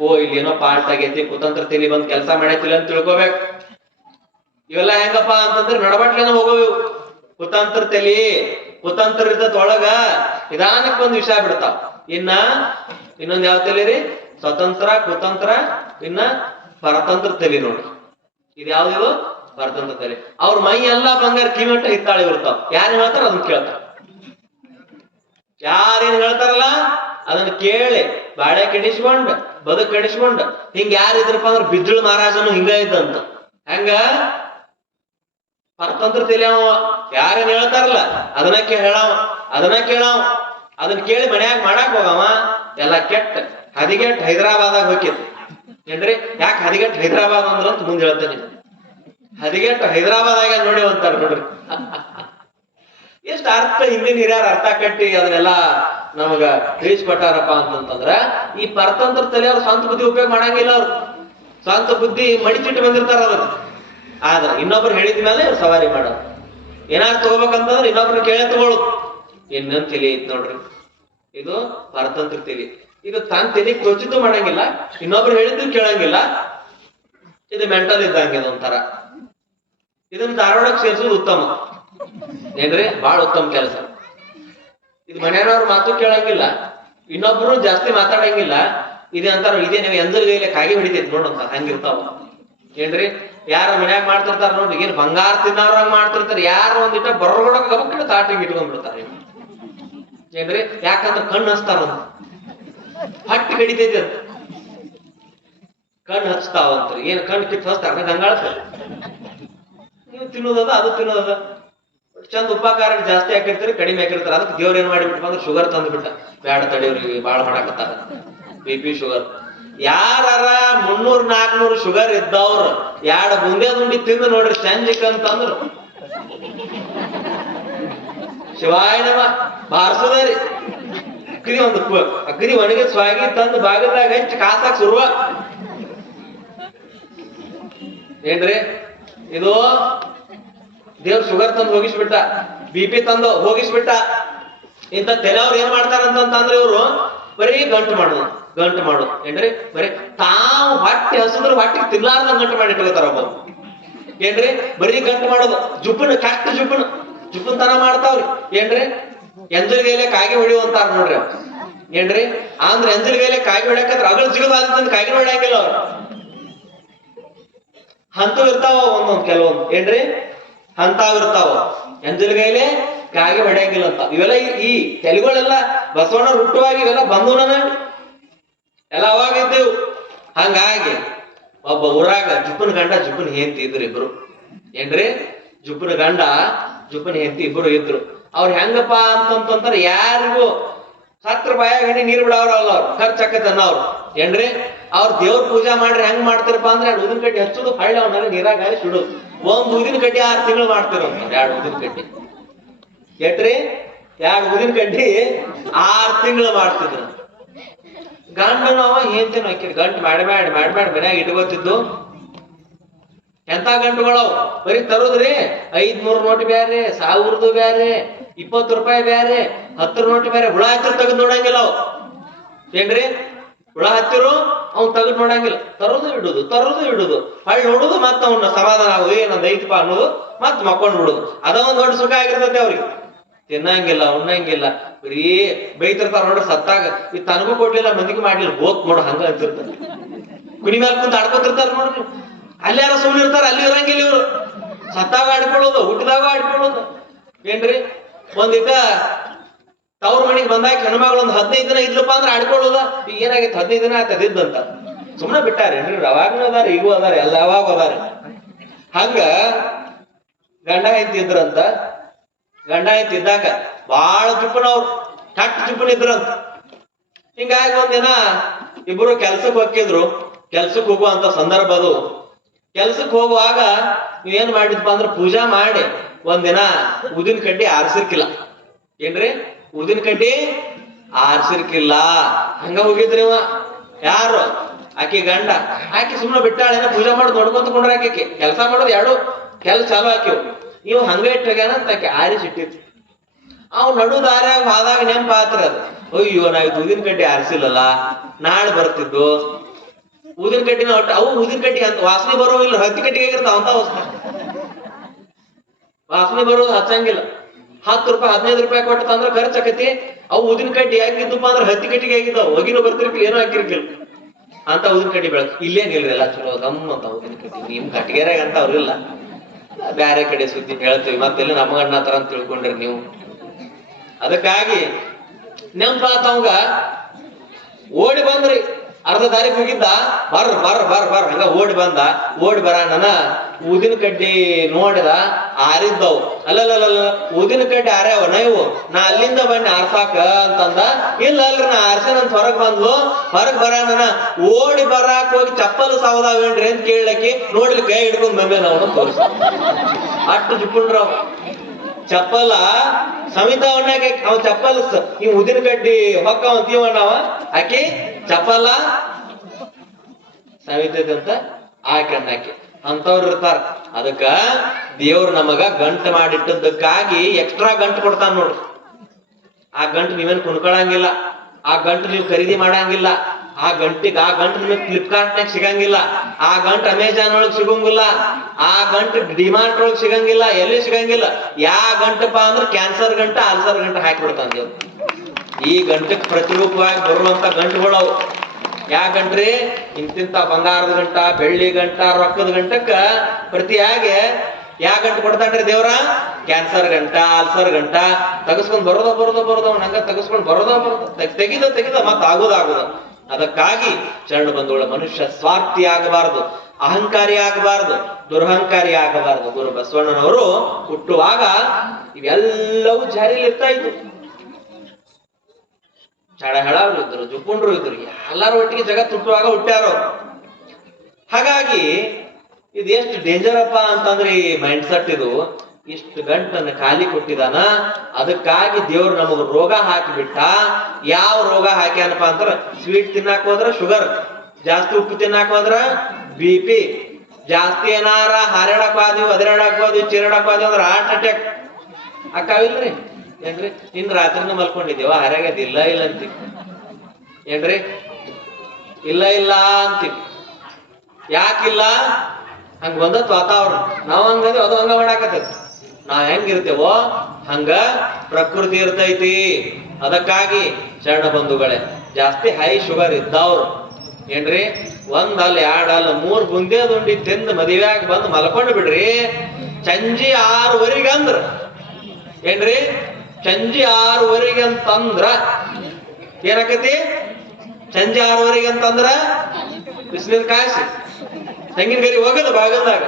ಓ ಇಲ್ಲಿ ಏನೋ ಪಾಲ್ಟ್ ಆಗೈತಿ, ಕುತಂತ್ರ ತಲಿ ಬಂದ್ ಕೆಲಸ ಮಾಡೈತಿಲ್ಲ ಅಂತ ತಿಳ್ಕೊಬೇಕು. ಇವೆಲ್ಲ ಹೆಂಗಪ್ಪ ಅಂತಂದ್ರೆ ನಡಬಟ್ಲೆನ ಹೋಗವು. ಕುತಂತ್ರ ತಲಿ, ಕುತಂತ್ರ ಇದ್ದತ್ ಒಳಗ ನಿಧಾನಕ್ಕೆ ಬಂದ್ ವಿಷಯ ಬಿಡ್ತಾವ. ಇನ್ನೊಂದ್ ಯಾವ ತಲಿ ರೀ? ಸ್ವತಂತ್ರ, ಕುತಂತ್ರ, ಇನ್ನ ಪರತಂತ್ರ ತಲಿ ನೋಡ್ರಿ. ಇದು ಯಾವ್ದು? ಪರತಂತ್ರ ತಲಿ. ಅವ್ರ ಮೈ ಎಲ್ಲಾ ಬಂಗಾರ, ಕಿವಿಮಟ್ಟ ಹಿತ್ತಾಳಿ ಇರ್ತಾವ. ಯಾರೇನ್ ಹೇಳ್ತಾರ ಅದನ್ನ ಕೇಳ್ತಾರ. ಯಾರೇನ್ ಹೇಳ್ತಾರಲ್ಲ ಅದನ್ನ ಕೇಳಿ ಬಾಳೆ ಕೆಡಿಸ್ಕೊಂಡ್ ಬದುಕ್ ಕೆಡಿಸ್ಕೊಂಡ್ ಹಿಂಗ ಯಾರಿದ್ರಪ್ಪ ಅಂದ್ರ ಬಿಜ್ಜಳ ಮಹಾರಾಜನು ಹಿಂಗ ಇದ್ದಂತ. ಹೆಂಗ ಪರತಂತ್ರ ತಿಳಿಯವ. ಯಾರೇನ್ ಹೇಳ್ತಾರಲ್ಲ ಅದನ್ನ ಹೇಳವ, ಅದನ್ನ ಕೇಳಿ ಮನ್ಯಾಗ ಮಾಡಾಕ್ ಹೋಗವ. ಎಲ್ಲ ಕೆಟ್ಟ ಹದಿಗೆಟ್ ಹೈದರಾಬಾದಾಗ ಹೋಗಿದ್ ಏನ್ರಿ. ಯಾಕೆ ಹದಿಗೆಟ್ ಹೈದರಾಬಾದ್ ಅಂದ್ರ ಅಂತ ಮುಂದೆ ಹೇಳ್ತೇನೆ. ಹದಿಗೆಟ್ ಹೈದರಾಬಾದಾಗ ನೋಡಿ ಅಂತಾರ ನೋಡ್ರಿ. ಎಷ್ಟು ಅರ್ಥ ಹಿಂದಿನ ಹಿರಿಯರ ಅರ್ಥ ಕಟ್ಟಿ ಅದನ್ನೆಲ್ಲ ನಮಗ ತಿಳಿಸ್ಕೊಟ್ಟಾರಪ್ಪ ಅಂತಂದ್ರ, ಈ ಪರತಂತ್ರ ತಲೆಯವ್ರು ಸ್ವಂತ ಬುದ್ಧಿ ಉಪಯೋಗ ಮಾಡಂಗಿಲ್ಲ. ಅವ್ರು ಸ್ವಂತ ಬುದ್ಧಿ ಮಡಿಚಿಟ್ಟು ಬಂದಿರ್ತಾರ. ಅದನ್ನ ಆದ್ರ ಇನ್ನೊಬ್ರು ಹೇಳಿದ್ಮೇಲೆ ಇವ್ರು ಸವಾರಿ ಮಾಡೋದು. ಏನಾದ್ರು ತಗೋಬೇಕಂತಂದ್ರೆ ಇನ್ನೊಬ್ರು ಕೇಳೇ ತಗೊಳುದು. ಇನ್ನೊಂದ್ ತಲೆ ಐತ್ ನೋಡ್ರಿ, ಇದು ಪರತಂತ್ರ ತಲೆ. ಇದು ತಾನ್ ತಲೆ ಕೊಚ್ಚಿದ್ದು ಮಾಡಂಗಿಲ್ಲ, ಇನ್ನೊಬ್ರು ಹೇಳಿದ್ದು ಕೇಳಂಗಿಲ್ಲ. ಇದು ಮೆಂಟಲ್ ಇದ್ದಂಗೆ ಒಂಥರ. ಇದನ್ನ ಧಾರವಾಡಕ್ಕೆ ಸೇರ್ಸೋದು ಉತ್ತಮ ಏನ್ರಿ, ಬಹಳ ಉತ್ತಮ ಕೆಲಸ. ಇದು ಮನೆಯವ್ರ ಮಾತು ಕೇಳಂಗಿಲ್ಲ, ಇನ್ನೊಬ್ರು ಜಾಸ್ತಿ ಮಾತಾಡಂಗಿಲ್ಲ. ಇದೆ ಅಂತಾರ, ಇದೇ ನೀವು ಎಂದರ್ಗೈಲೆ ಕಾಗಿ ಹಿಡಿತೈತಿ ನೋಡಂತ ಹಂಗಿರ್ತಾವ ಏನ್ರಿ. ಯಾರ ಮನ್ಯಾಗ ಮಾಡ್ತಿರ್ತಾರ ನೋಡ್ರಿ, ಏನ್ ಬಂಗಾರ ತಿನ್ನವ್ರಂಗ ಮಾಡ್ತಿರ್ತಾರ. ಯಾರು ಒಂದಿಟ್ಟ ಬರೋಡಕ್ ಗಬಕ್ಕಿಡ ತಾಟಿಗೆ ಇಟ್ಕೊಂಡ್ಬಿಡ್ತಾರ ಏನ್ರಿ. ಯಾಕಂದ್ರ ಕಣ್ಣು ಹಚ್ತಾರ, ಹಟ್ಟಿ ಕಡಿತೈತಿ ಅಂತ ಕಣ್ಣು ಹಚ್ತಾವಂತ್ರಿ. ಏನ್ ಕಣ್ಣು ಕಿತ್ತು ಹಚ್ತಾರ ಗಂಗಾಳ. ನೀವು ತಿನ್ನೋದದ ಅದು ತಿನ್ನೋದದ. ಚಂದ ಉಪ್ಪ ಖಾರ ಜಾಸ್ತಿ ಹಾಕಿರ್ತೀರಿ, ಕಡಿಮೆ ಹಾಕಿರ್ತಾರ. ಅದಕ್ಕೆ ದೇವ್ರ ಏನ್ ಮಾಡಿಬಿಟ್ಟು ಅಂದ್ರೆ ಶುಗರ್ ತಂದ್ಬಿಟ್ಟ. ಬ್ಯಾಡ ತಡಿಯವ್ರಿಗೆ ಬಾಳ ಮಾಡಾಕತ್ತಾರ BP ಶುಗರ್. ಯಾರ 300-400 ಶುಗರ್ ಇದ್ದವ್ರು 2 ಬುಂದೆ ದುಂಡಿ ತಿಂದು ನೋಡ್ರಿ ಸಂಜಿಕ್ ಅಂತಂದ್ರು ಶಿವಾಯನವ ಬಾರ್ಸೋದ್ರಿ. ಅಗ್ರಿ ಒಂದು ಅಗ್ರಿ ಒಣಗಿದ ಸ್ವಾಗಿ ತಂದು ಬಾಗದಾಗ ಹಚ್ಚಿ ಕಾಸಾಕ್ ಶುರುವ ಏನ್ರಿ. ಇದು ದೇವ್ರ ಶುಗರ್ ತಂದು ಹೋಗಿಸ್ಬಿಟ್ಟ, BP ತಂದು ಹೋಗಿಸ್ಬಿಟ್ಟ. ಇಂಥ ತೆಲವ್ರು ಏನ್ ಮಾಡ್ತಾರಂತಂದ್ರೆ ಇವ್ರು ಬರೀ ಗಂಟು ಮಾಡೋದು ಏನ್ರಿ. ಬರೀ ತಾವು ಹೊಟ್ಟೆ ಹಸಿದ್ರು ಹೊಟ್ಟಿಗೆ ತಿನ್ಲಾರ್ದ ಗಂಟು ಮಾಡಿ ಇಟ್ಕೋತಾರ ಒಬ್ಬ ಏನ್ರಿ. ಬರೀ ಗಂಟು ಮಾಡೋದು, ಕಷ್ಟ ಜುಪ್ಪನ್ ತನ ಮಾಡ್ತಾವ್ರಿ ಏನ್ರಿ. ಎಂಜಲ್ಗೈಲೆ ಕಾಗಿ ಹೊಡಿಯುವಂತಾರ ನೋಡ್ರಿ ಏನ್ರಿ. ಅಂದ್ರೆ ಎಂಜಲ್ಗೈಲೆ ಕಾಗಿ ಹೊಡ್ಯಾಕಂದ್ರ ಅಗಳ ಜಿಗದಾದಂತ ಕಾಗಿ ಹೊಡ್ಯಾಕಿಲ್ಲ ಅವ್ರು. ಅಂತವ್ ಇರ್ತಾವ ಒಂದೊಂದ್ ಕೆಲವೊಂದು ಏನ್ರಿ, ಅಂತಾವ್ ಇರ್ತಾವ. ಎಂಜಲ್ಗೈಲೆ ಕಾಗಿ ಹೊಡ್ಯಾಕಿಲ್ಲ ಅಂತ. ಇವೆಲ್ಲ ಈ ತೆಲುಗುಗಳೆಲ್ಲ ಬಸವಣ್ಣ ಹುಟ್ಟುವಾಗಿ ಇವೆಲ್ಲ ಬಂದೂನ ಎಲ್ಲ ಅವಾಗಿದ್ದೆವು. ಹಂಗಾಗಿ ಒಬ್ಬ ಊರಾಗ ಜುಪ್ಪನ ಗಂಡ ಜುಪ್ಪನ ಹೆಂಡತಿ ಇದ್ರು ಇಬ್ರು ಏನ್ರಿ. ಜುಪ್ಪನ ಗಂಡ ಜುಪ್ಪನ ಹೆಂಡತಿ ಇಬ್ರು ಇದ್ರು. ಅವ್ರು ಹೆಂಗಪ್ಪ ಅಂತಂತಾರೆ, ಯಾರಿಗೂ ಸತ್ರ ಬಾಯಾಗ ನೀರ್ ಬಿಡವ್ರಲ್ಲ ಅವ್ರು, ಖರ್ಚಕ್ಕತನ್ನ ಅವ್ರು ಏನ್ರಿ. ಅವ್ರ ದೇವ್ರ ಪೂಜಾ ಮಾಡ್ರಿ ಹೆಂಗ್ ಮಾಡ್ತಿರಪ್ಪ ಅಂದ್ರೆ 2 ಊದಿನ ಕಡ್ಡಿ ಹಚ್ಚೋದು, ಹಳ್ಳಿ ಅವನಲ್ಲಿ ನೀರಾಗ ಹಾಕಿ ಸುಡೋದು. 1 ಊದಿನ ಕಡ್ಡಿ 6 ತಿಂಗಳು ಮಾಡ್ತಿರಂತ. 2 ಊದಿನ ಕಡ್ಡಿ ಎಟ್ರಿ, 2 ಊದಿನ ಕಡ್ಡಿ 6 ತಿಂಗಳು ಮಾಡ್ತಿದ್ರು. ಗಂಡನ ಅವ ಏನ್ತೇನು ಹಾಕಿರಿ ಗಂಟು ಮಾಡ್ಬ್ಯಾಡ ಮನ್ಯಾಗ ಇಟ್ಕೋತಿದ್ದು. ಎಂತ ಗಂಟುಗಳವು ಬರೀ ತರೋದ್ರಿ. 500 ನೋಟ್ ಬ್ಯಾರೆ, 1000 ಬ್ಯಾರೆ, 20 ರೂಪಾಯಿ ಬ್ಯಾರೆ, 10 ನೋಟ್ ಬ್ಯಾರೆ. ಹುಳ ಹತ್ತಿರ ತೆಗೆದು ನೋಡಂಗಿಲ್ಲ ಅವು ಏನ್ರಿ. ಹುಳ ಹತ್ತಿರು ಅವ್ನ್ ತೆಗೆದು ನೋಡಂಗಿಲ್ಲ. ತರೋದು ಇಡುದು ಹೊಳ್ಳಿ ನೋಡುದು, ಮತ್ತ ಅವ್ನ ಸಮಾಧಾನ ಆಗುದು, ಏನೊಂದ್ ಐತಪ್ಪ ಅನ್ನೋದು, ಮತ್ ಮಕ್ಕೊಂಡ್ ಬಿಡುದು. ಅದ ಒಂದ್ ದೊಡ್ಡ ಸುಖ ಆಗಿರ್ತೈತಿ ಅವ್ರಿಗೆ. ತಿನ್ನಂಗಿಲ್ಲ ಉಣ್ಣಂಗಿಲ್ಲ, ಬರೀ ಬೈತಿರ್ತಾರ ನೋಡ್ರಿ. ಸತ್ತಾಗ ಈ ತನಗೂ ಕೊಡ್ಲಿಲ್ಲ ಮಂದಿಗೆ ಮಾಡ್ಲಿಲ್ಲ ಹೋಗ್ ನೋಡ ಹಂಗ ಅಂತಿರ್ತಾರ. ಕುನಿ ಮೇಲೆ ಕುಂತ ಆಡ್ಕೊತಿರ್ತಾರ ನೋಡ್ರಿ. ಅಲ್ಲಿ ಯಾರೋ ಸುಮ್ಮನೆ ಇರ್ತಾರ, ಅಲ್ಲಿ ಇರಂಗಿಲ್ಲ ಇವ್ರು. ಸತ್ತಾಗ ಆಡ್ಕೊಳ್ಳೋದು, ಹುಟ್ಟಿದಾಗ ಆಡ್ಕೊಳ್ಳೋದು ಏನ್ರಿ. ಒಂದಿಟ ತವ್ರ ಮನಿಗ್ ಬಂದಾಗ ಹೆಣ್ಮಗಳು 15 ದಿನ ಇದ್ಲಪ್ಪ ಅಂದ್ರೆ ಆಡ್ಕೊಳ್ಳೋದ. ಈಗ ಏನಾಗೈತೆ 15 ದಿನ ಆಯ್ತದಿದ್ದಂತ ಸುಮ್ಮನೆ ಬಿಟ್ಟಾರೇನ್ರಿ. ಅವಾಗ್ನೂ ಅದಾರ, ಈಗೂ ಅದಾರ, ಎಲ್ಲ ಅವಾಗ ಅದಾರ. ಹಂಗ ಗಂಡ ಹೆಂಡತಿ ಇದ್ರಂತ. ಗಂಡ ಹೆಂಡತಿ ಇದ್ದಾಗ ಬಾಳ ಚುಪ್ಪನ ಅವ್ರು, ಕಟ್ ಚುಪ್ಪನ ಇದ್ರಂತ. ಹಿಂಗಾಗಿ ಒಂದಿನ ಇಬ್ರು ಕೆಲ್ಸಕ್ಕೆ ಹೋಗಿದ್ರು. ಕೆಲ್ಸಕ್ಕೆ ಹೋಗುವಂತ ಸಂದರ್ಭ ಅದು. ಕೆಲ್ಸಕ್ಕೆ ಹೋಗುವಾಗ ನೀವೇನ್ ಮಾಡಿದ್ಪ ಅಂದ್ರೆ ಪೂಜಾ ಮಾಡಿ ಒಂದಿನ ಊದಿನ ಕಡ್ಡಿ ಆರ್ಸಿರ್ಕಿಲ್ಲ ಏನ್ರಿ. ಊದಿನ ಕಡ್ಡಿ ಆರ್ಸಿರ್ಕಿಲ್ಲ. ಹಂಗ ಹೋಗಿದ್ರಿ ಇವ. ಯಾರು? ಆಕಿ ಗಂಡ. ಆಕಿ ಸುಮ್ಮನೆ ಬಿಟ್ಟಾಳೇನ ಪೂಜಾ ಮಾಡಿ ನೋಡ್ಕೊಂತ ಕೊಂಡ್ರ. ಆಕಿ ಕೆಲಸ ಮಾಡೋದು 2 ಕೆಲ್ಸ ಚಾಲು ಹಾಕಿವ್. ಇವ್ ಹಂಗ ಇಟ್ಟಾಗ್ಯಾನ ಅಂತ ಆಕಿ ಆರಿಸಿಟ್ಟಿತ್ತು. ಅವ್ ನಡು ದಾರ್ಯಾಗ ಹೋದಾಗ ನೆಂಪ ಆತ್ರ ಅದು. ಅಯ್ಯೋ ನಾವ್ ಊದಿನ ಕಡ್ಡಿ ಆರಿಸಿಲ್ಲಲ್ಲ, ನಾಳೆ ಬರ್ತಿದ್ದು. ಊದಿನ ಕಡ್ಡಿನ ಒಟ್ಟ ಅವು ಊದಿನ ಕಡ್ಡಿ ಅಂತ ವಾಸನೆ ಬರೋವಿಲ್ಲ. ಹತ್ತಿ ಕಡ್ಡಿಗೆ ಆಗಿರ್ತಾವ ಅಂತ ವಾಸನೆ ಬರೋದು ಹಚ್ಚಂಗಿಲ್ಲ. 10 ರೂಪಾಯಿ 15 ರೂಪಾಯಿ ಕೊಟ್ಟು ತಂದ್ರೆ ಖರ್ಚು ಆಕತಿ. ಅವು ಊದಿನ ಕಡ್ಡಿ ಆಗಿದ್ದಪ್ಪ ಅಂದ್ರೆ ಹತ್ತಿ ಕಟ್ಟಿಗೆ ಆಗಿದ್ದಾವ. ಹೋಗಿನೂ ಬರ್ತಿರ್ಕಿಲ್ಲ, ಏನೋ ಹಾಕಿರ್ಕಿಲ್ಲ ಅಂತ ಊದಿನ ಕಡ್ಡಿ ಬೆಳಕು. ಇಲ್ಲೇನಿಲ್ರಿ, ಎಲ್ಲ ಚಲೋ ಗಮ್ಮಂತ ಊದಿನ ಕಡ್ಡಿ. ನಿಮ್ ಕಟ್ಟಿಗೆರಾಗ ಅಂತ ಅವ್ರಿಲ್ಲ, ಬ್ಯಾರೆ ಕಡೆ ಸುದ್ದಿ ಹೇಳ್ತೀವಿ. ಮತ್ತೆಲ್ಲ ನಮ್ಮ ಅಣ್ಣ ತರ ಅಂತ ತಿಳ್ಕೊಂಡ್ರಿ ನೀವು. ಅದಕ್ಕಾಗಿ ನೆಂಪಾತವಂಗ ಓಡಿ ಬಂದ್ರಿ. ಅರ್ಧ ದಾರಿಗೆ ಹೋಗಿದ್ದ, ಬರ್ ಹಂಗ ಓಡಿ ಬಂದ. ಓಡಿ ಬರ ಊದಿನ ಕಡ್ಡಿ ನೋಡಿದ ಆರಿದ್ದವು. ಅಲ್ಲಲ್ಲ ಊದಿನ ಕಡ್ಡಿ ಆರ್ಯಾವನ ಇವು, ನಾ ಅಲ್ಲಿಂದ ಬನ್ನಿ ಆರ್ಸಾಕ ಅಂತಂದ. ಇಲ್ಲ ಅಲ್ರಿ ನಾ ಆರ್ಸೇನಂತ ಹೊರಗ್ ಬಂದ್ಲು. ಹೊರಗ್ ಬರಾನ ಓಡಿ ಬರಾಕ್ ಹೋಗಿ ಚಪ್ಪಲ್ ಸಾವದಾವೇನ್ರಿ ಅಂತ ಕೇಳಕ್ಕೆ ನೋಡ್ಲಿ ಕೈ ಹಿಡ್ಕೊಂಡ್ ಬಂದೆ ನಾವು ತೋರಿಸ ಅಷ್ಟು ಜುಪ್ಪುಂಡ್ರವ್ ಚಪ್ಪಲ ಸಮಿತ ಅವನಾಗೆ ಅವ್ ಚಪ್ಪಲ್ ಈ ಉದಿನ ಕಡ್ಡಿ ಹೊಕ್ಕ ಅಂತೀವಣ್ಣವ ಆಕಿ ಚಪ್ಪಲ ಸಮಿತದಂತ ಆಕಣ್ಣಾಕಿ ಅಂತವ್ರು ಇರ್ತಾರ. ಅದಕ್ಕ ದೇವ್ರು ನಮಗ ಗಂಟು ಮಾಡಿಟ್ಟದಕ್ಕಾಗಿ ಎಕ್ಸ್ಟ್ರಾ ಗಂಟು ಕೊಡ್ತಾನ ನೋಡ್ರಿ. ಆ ಗಂಟು ನೀವೇನ್ ಕುಣ್ಕೊಳಂಗಿಲ್ಲ, ಆ ಗಂಟು ನೀವು ಖರೀದಿ ಮಾಡಂಗಿಲ್ಲ, ಆ ಗಂಟು ನಿಮಗೆ ಫ್ಲಿಪ್ಕಾರ್ಟ್ನಾಗ ಸಿಗಂಗಿಲ್ಲ, ಆ ಗಂಟು ಅಮೆಜಾನ್ ಒಳಗ್ ಸಿಗಂಗಿಲ್ಲ, ಆ ಗಂಟು ಡಿಮಾರ್ಟ್ ಒಳಗ್ ಸಿಗಂಗಿಲ್ಲ, ಎಲ್ಲಿ ಸಿಗಂಗಿಲ್ಲ. ಯಾ ಗಂಟಪ್ಪ ಅಂದ್ರೆ ಕ್ಯಾನ್ಸರ್ ಗಂಟ ಅಲ್ಸರ್ ಗಂಟ ಹಾಕಿಬಿಡ್ತಾನ ದೇವ್ರು. ಈ ಗಂಟಕ್ ಪ್ರತಿರೂಪವಾಗಿ ಬರುವಂತ ಗಂಟುಗಳು ಯಾ ಗಂಟ್ರಿ? ಇಂತಿಂತ ಬಂಗಾರದ ಗಂಟ, ಬೆಳ್ಳಿ ಗಂಟ, ರೊಕ್ಕದ ಗಂಟಕ್ಕ ಪ್ರತಿಯಾಗಿ ಯಾ ಗಂಟು ಕೊಡ್ತಾನ್ರಿ ದೇವ್ರ? ಕ್ಯಾನ್ಸರ್ ಗಂಟ, ಅಲ್ಸರ್ ಗಂಟ ತೆಗಸ್ಕೊಂಡ್ ಬರೋದ ನಂಗ ತೆಗಸ್ಕೊಂಡ್ ಬರೋದ ತೆಗಿದ ಮತ್ ಆಗೋದ. ಅದಕ್ಕಾಗಿ ಶರಣ ಬಂಧುಗಳ ಮನುಷ್ಯ ಸ್ವಾರ್ಥಿ ಆಗಬಾರದು, ಅಹಂಕಾರಿ ಆಗಬಾರದು, ದುರಹಂಕಾರಿ ಆಗಬಾರದು. ಗುರು ಬಸವಣ್ಣನವರು ಹುಟ್ಟುವಾಗ ಇವೆಲ್ಲವೂ ಜಾರಿಯಲ್ಲಿ ಇರ್ತಾ ಇತ್ತು. ಚಡಹಳರು ಇದ್ರು, ಜುಪ್ಪುಂಡ್ರು ಇದ್ರು, ಎಲ್ಲಾರು ಒಟ್ಟಿಗೆ ಜಗತ್ ಹುಟ್ಟುವಾಗ ಹುಟ್ಟ್ಯಾರೋ. ಹಾಗಾಗಿ ಇದು ಎಷ್ಟು ಡೇಂಜರ್ ಅಪ್ಪ ಅಂತಂದ್ರೆ ಈ ಮೈಂಡ್ ಸೆಟ್ ಇದು. ಇಷ್ಟು ಗಂಟನ್ನ ಖಾಲಿ ಕೊಟ್ಟಿದಾನ. ಅದಕ್ಕಾಗಿ ದೇವ್ರು ನಮಗ ರೋಗ ಹಾಕಿಬಿಟ್ಟ. ಯಾವ ರೋಗ ಹಾಕ್ಯಾನಪ್ಪ ಅಂದ್ರ, ಸ್ವೀಟ್ ತಿನ್ನಾಕ ಹೋದ್ರ ಶುಗರ್, ಜಾಸ್ತಿ ಉಪ್ಪು ತಿನ್ನಾಕ ಹೋದ್ರ BP, ಜಾಸ್ತಿ ಏನಾರ ಹಾರಾಡಕ್ ಹೋದ್ವಿ, ಒದರಾಡಕ್ ಹೋದ್ವಿ, ಚೀರಾಡಕ್ ಹೋದ್ವಿ ಅಂದ್ರ ಹಾರ್ಟ್ ಅಟ್ಯಾಕ್ ಅಕ್ಕಾವಿಲ್ರಿ ಏನ್ರಿ? ಇನ್ ರಾತ್ರಿನ ಮಲ್ಕೊಂಡಿದ್ದೇವ ಹರ್ಯಾಗದಿಲ್ಲ ಇಲ್ಲ ಅಂತೀವಿ ಏನ್ರಿ? ಇಲ್ಲ ಅಂತೀವಿ. ಯಾಕಿಲ್ಲ? ಹಂಗ ಬಂದತ್ ವಾತಾವರಣ. ನಾವ್ ಹಂಗಂದ್ರೆ ಅದು ಹಂಗ ಮಾಡಾಕತ್ತದ. ನಾವ್ ಹೆಂಗಿರ್ತೇವೋ ಹಂಗ ಪ್ರಕೃತಿ ಇರ್ತೈತಿ. ಅದಕ್ಕಾಗಿ ಶರಣ ಬಂಧುಗಳೇ, ಜಾಸ್ತಿ ಹೈ ಶುಗರ್ ಇದ್ದವ್ರು ಏನ್ರಿ, ಒಂದಲ್ಲ ಎರಡಲ್ಲ 3 ಬುಂದೆ ದುಂಡಿ ತಿಂದು ಮದುವೆಯಾಗ ಬಂದು ಮಲ್ಕೊಂಡು ಬಿಡ್ರಿ. ಸಂಜೆ 6:00 ಅಂದ್ರ ಏನ್ರಿ, ಸಂಜೆ 6:00 ಅಂತಂದ್ರ ಏನಾಕತಿ? ಸಂಜೆ 6:00 ಅಂತಂದ್ರ ಬಿಸಿನೀರ್ ಕಾಯಿಸಿ ತೆಂಗಿನ ಗರಿ ಹೋಗದ ಬಾಗಲ್ದಾಗ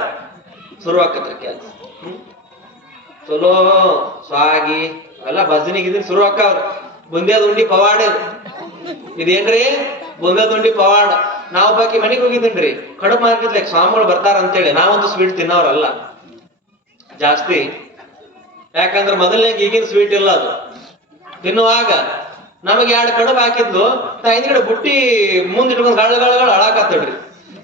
ಶುರು ಆಕತ್ರಿ ಕೆಲಸ. ಚಲೋ ಸ್ವಾಗಿ ಎಲ್ಲ ಭಜನಿಗಿದ್ ಶುರು ಆಕ್ಕವ್ರ. ಬುಂದ್ಯಾದ ಉಂಡಿ ಪವಾಡ ಇದೇನ್ರಿ? ಬುಂದ್ಯಾದ ಉಂಡಿ ಪವಾಡ. ನಾವ್ ಬಾಕಿ ಮನೆಗೆ ಹೋಗಿದ್ದೀನ್ರಿ, ಕಡುಬು ಮಾರ್ಕೆಟ್ಲಾಗ ಸ್ವಾಮಿಗಳು ಬರ್ತಾರ ಅಂತೇಳಿ. ನಾವಂತೂ ಸ್ವೀಟ್ ತಿನ್ನೋರಲ್ಲ ಜಾಸ್ತಿ. ಯಾಕಂದ್ರೆ ಮೊದಲನೇ ಈಗಿನ ಸ್ವೀಟ್ ಇಲ್ಲ ಅದು. ತಿನ್ನುವಾಗ ನಮಗೆ 2 ಕಡುಬು ಹಾಕಿದ್ಲು, ಹಿಂದ್ಗಡೆ ಬುಟ್ಟಿ ಮುಂದಿಟ್ಕೊಂಡು ಗಳ ಅಳಾಕತ್ತಡ್ರಿ.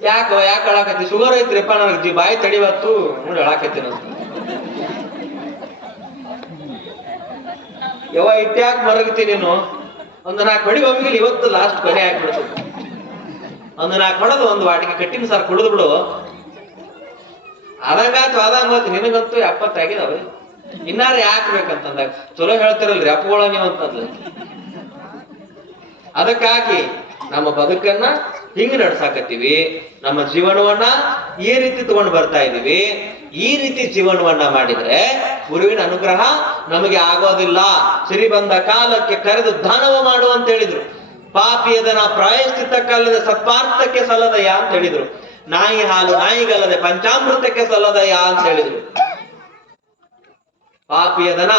ಯಾಕೆ ಅಳಾಕತ್ತಿ? ಶುಗರ್ ಐತ್ರಿಪ್ಪ ನನಗೆ, ಬಾಯಿ ತಡಿವತ್ತು ನೋಡಿ ಅಳಾಕತ್ತೀನಿ ಅಂತ. ಇಟ್ಯಾಕ್ ಮರಗತಿ ನೀನು? ಒಂದು 4 ಬಡಿ ಒಮ್ಮಿಗೆ ಇವತ್ತು ಲಾಸ್ಟ್ ಕೊನೆ ಹಾಕ್ಬಿಡ್ತು. ಒಂದು 4 ಹೊಡೆದು ಒಂದು ವಾಟಿಗೆ ಕಟ್ಟಿನ ಸಾರ್ ಕುಡಿದು ಬಿಡು. ಅದಂಗಾತು ಅದಂಗೋತು. ನಿನಗಂತೂ 70 ಆಗಿದಾವೆ. ಇನ್ನಾರು ಯಾಕೆ ಬೇಕಂತಂದಾಗ ಚಲೋ ಹೇಳ್ತಿರಲ್ರಿ ಅಪ್ಪುಗಳ ನೀವು ಅಂತಂದ್ಲ. ಅದಕ್ಕಾಗಿ ನಮ್ಮ ಬದುಕನ್ನ ಹಿಂಗ್ ನಡ್ಸಾಕತ್ತೀವಿ. ನಮ್ಮ ಜೀವನವನ್ನ ಈ ರೀತಿ ತಗೊಂಡು ಬರ್ತಾ ಇದೀವಿ. ಈ ರೀತಿ ಜೀವನವನ್ನ ಮಾಡಿದ್ರೆ ಗುರುವಿನ ಅನುಗ್ರಹ ನಮಗೆ ಆಗೋದಿಲ್ಲ. ಸಿರಿ ಬಂದ ಕಾಲಕ್ಕೆ ಕರೆದು ದಾನವ ಮಾಡು ಅಂತ ಹೇಳಿದ್ರು. ಪಾಪಿಯದನ ಪ್ರಾಯಶ್ಚಿತ್ತಕ್ಕಲ್ಲದೆ ಸತ್ಪಾರ್ಥಕ್ಕೆ ಸಲ್ಲದಯ ಅಂತ ಹೇಳಿದ್ರು. ನಾಯಿ ಹಾಲು ನಾಯಿಗಲ್ಲದೆ ಪಂಚಾಮೃತಕ್ಕೆ ಸಲ್ಲದಯ ಅಂತ ಹೇಳಿದ್ರು. ಪಾಪಿಯದನ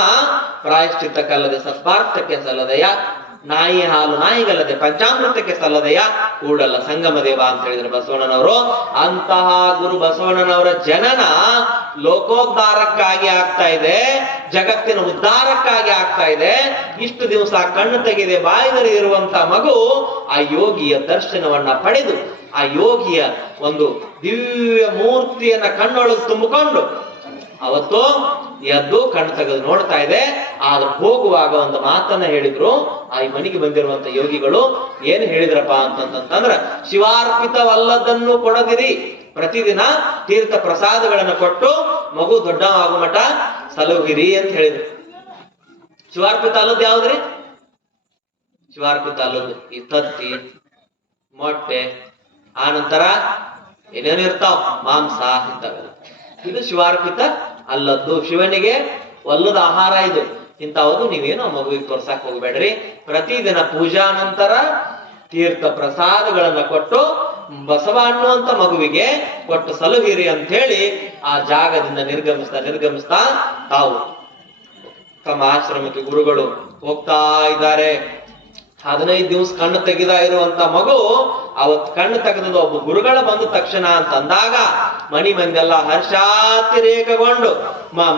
ಪ್ರಾಯಶ್ಚಿತ್ತಕ್ಕಲ್ಲದೆ ಸತ್ಪಾರ್ಥಕ್ಕೆ ಸಲ್ಲದಯ, ನಾಯಿ ಹಾಲು ನಾಯಿಗಲ್ಲದೆ ಪಂಚಾಮೃತಕ್ಕೆ ಸಲ್ಲದಯ, ಕೂಡಲ ಸಂಗಮ ದೇವ ಅಂತ ಹೇಳಿದ್ರು ಬಸವಣ್ಣನವರು. ಅಂತಹ ಗುರು ಬಸವಣ್ಣನವರ ಜನನ ಲೋಕೋದ್ಧಾರಕ್ಕಾಗಿ ಆಗ್ತಾ ಇದೆ, ಜಗತ್ತಿನ ಉದ್ಧಾರಕ್ಕಾಗಿ ಆಗ್ತಾ ಇದೆ. ಇಷ್ಟು ದಿವಸ ಕಣ್ಣು ತೆಗೆದೆ ಬಾಯಿದರೆ ಇರುವಂತ ಮಗು ಆ ಯೋಗಿಯ ದರ್ಶನವನ್ನ ಪಡೆದು ಆ ಯೋಗಿಯ ಒಂದು ದಿವ್ಯ ಮೂರ್ತಿಯನ್ನ ಕಣ್ಣೊಳಗೆ ತುಂಬಿಕೊಂಡು ಅವತ್ತು ಎದ್ದು ಕಣ್ಣು ತೆಗೆದು ನೋಡ್ತಾ ಇದೆ. ಅದು ಹೋಗುವಾಗ ಒಂದು ಮಾತನ್ನ ಹೇಳಿದ್ರು ಆ ಮನೆಗೆ ಬಂದಿರುವಂತ ಯೋಗಿಗಳು. ಏನು ಹೇಳಿದ್ರಪ್ಪ ಅಂತಂದ್ರ, ಶಿವಾರ್ಪಿತವಲ್ಲದನ್ನು ಕೊಡದಿರಿ, ಪ್ರತಿದಿನ ತೀರ್ಥ ಪ್ರಸಾದಗಳನ್ನು ಕೊಟ್ಟು ಮಗು ದೊಡ್ಡವಾಗುವ ಮಠ ಸಲುಹಿರಿ ಅಂತ ಹೇಳಿದ್ರು. ಶಿವಾರ್ಪಿತ ಅಲ್ಲದ್ ಯಾವ್ದ್ರಿ? ಶಿವಾರ್ಪಿತ ಅಲ್ಲದ್ದು ಈ ತತ್ತಿ, ಮೊಟ್ಟೆ, ಆ ನಂತರ ಏನೇನು ಇರ್ತಾವ ಮಾಂಸ ಇಂಥವೆಲ್ಲ. ಇದು ಶಿವಾರ್ಪಿತ ಅಲ್ಲದ್ದು, ಶಿವನಿಗೆ ಒಲ್ಲದ ಆಹಾರ ಇದು. ಇಂಥವುದು ನೀವೇನು ಮಗುವಿಗೆ ತೋರ್ಸಕ್ ಹೋಗ್ಬೇಡ್ರಿ. ಪ್ರತಿದಿನ ಪೂಜಾ ನಂತರ ತೀರ್ಥ ಪ್ರಸಾದಗಳನ್ನ ಕೊಟ್ಟು ಬಸವ ಅನ್ನುವಂತ ಮಗುವಿಗೆ ಕೊಟ್ಟು ಸಲುಹಿರಿ ಅಂತ ಹೇಳಿ ಆ ಜಾಗದಿಂದ ನಿರ್ಗಮಿಸ್ತಾ ತಾವು ತಮ್ಮ ಆಶ್ರಮಕ್ಕೆ ಗುರುಗಳು ಹೋಗ್ತಾ ಇದ್ದಾರೆ. 15 ದಿವಸ ಕಣ್ಣು ತೆಗೆದ ಇರುವಂತ ಮಗು ಅವತ್ ಕಣ್ಣು ತೆಗೆದದು ಒಬ್ಬ ಗುರುಗಳ ಬಂದ ತಕ್ಷಣ ಅಂತ ಅಂದಾಗ ಮಣಿ ಮಂದೆಲ್ಲ ಹರ್ಷಾತಿರೇಕಗೊಂಡು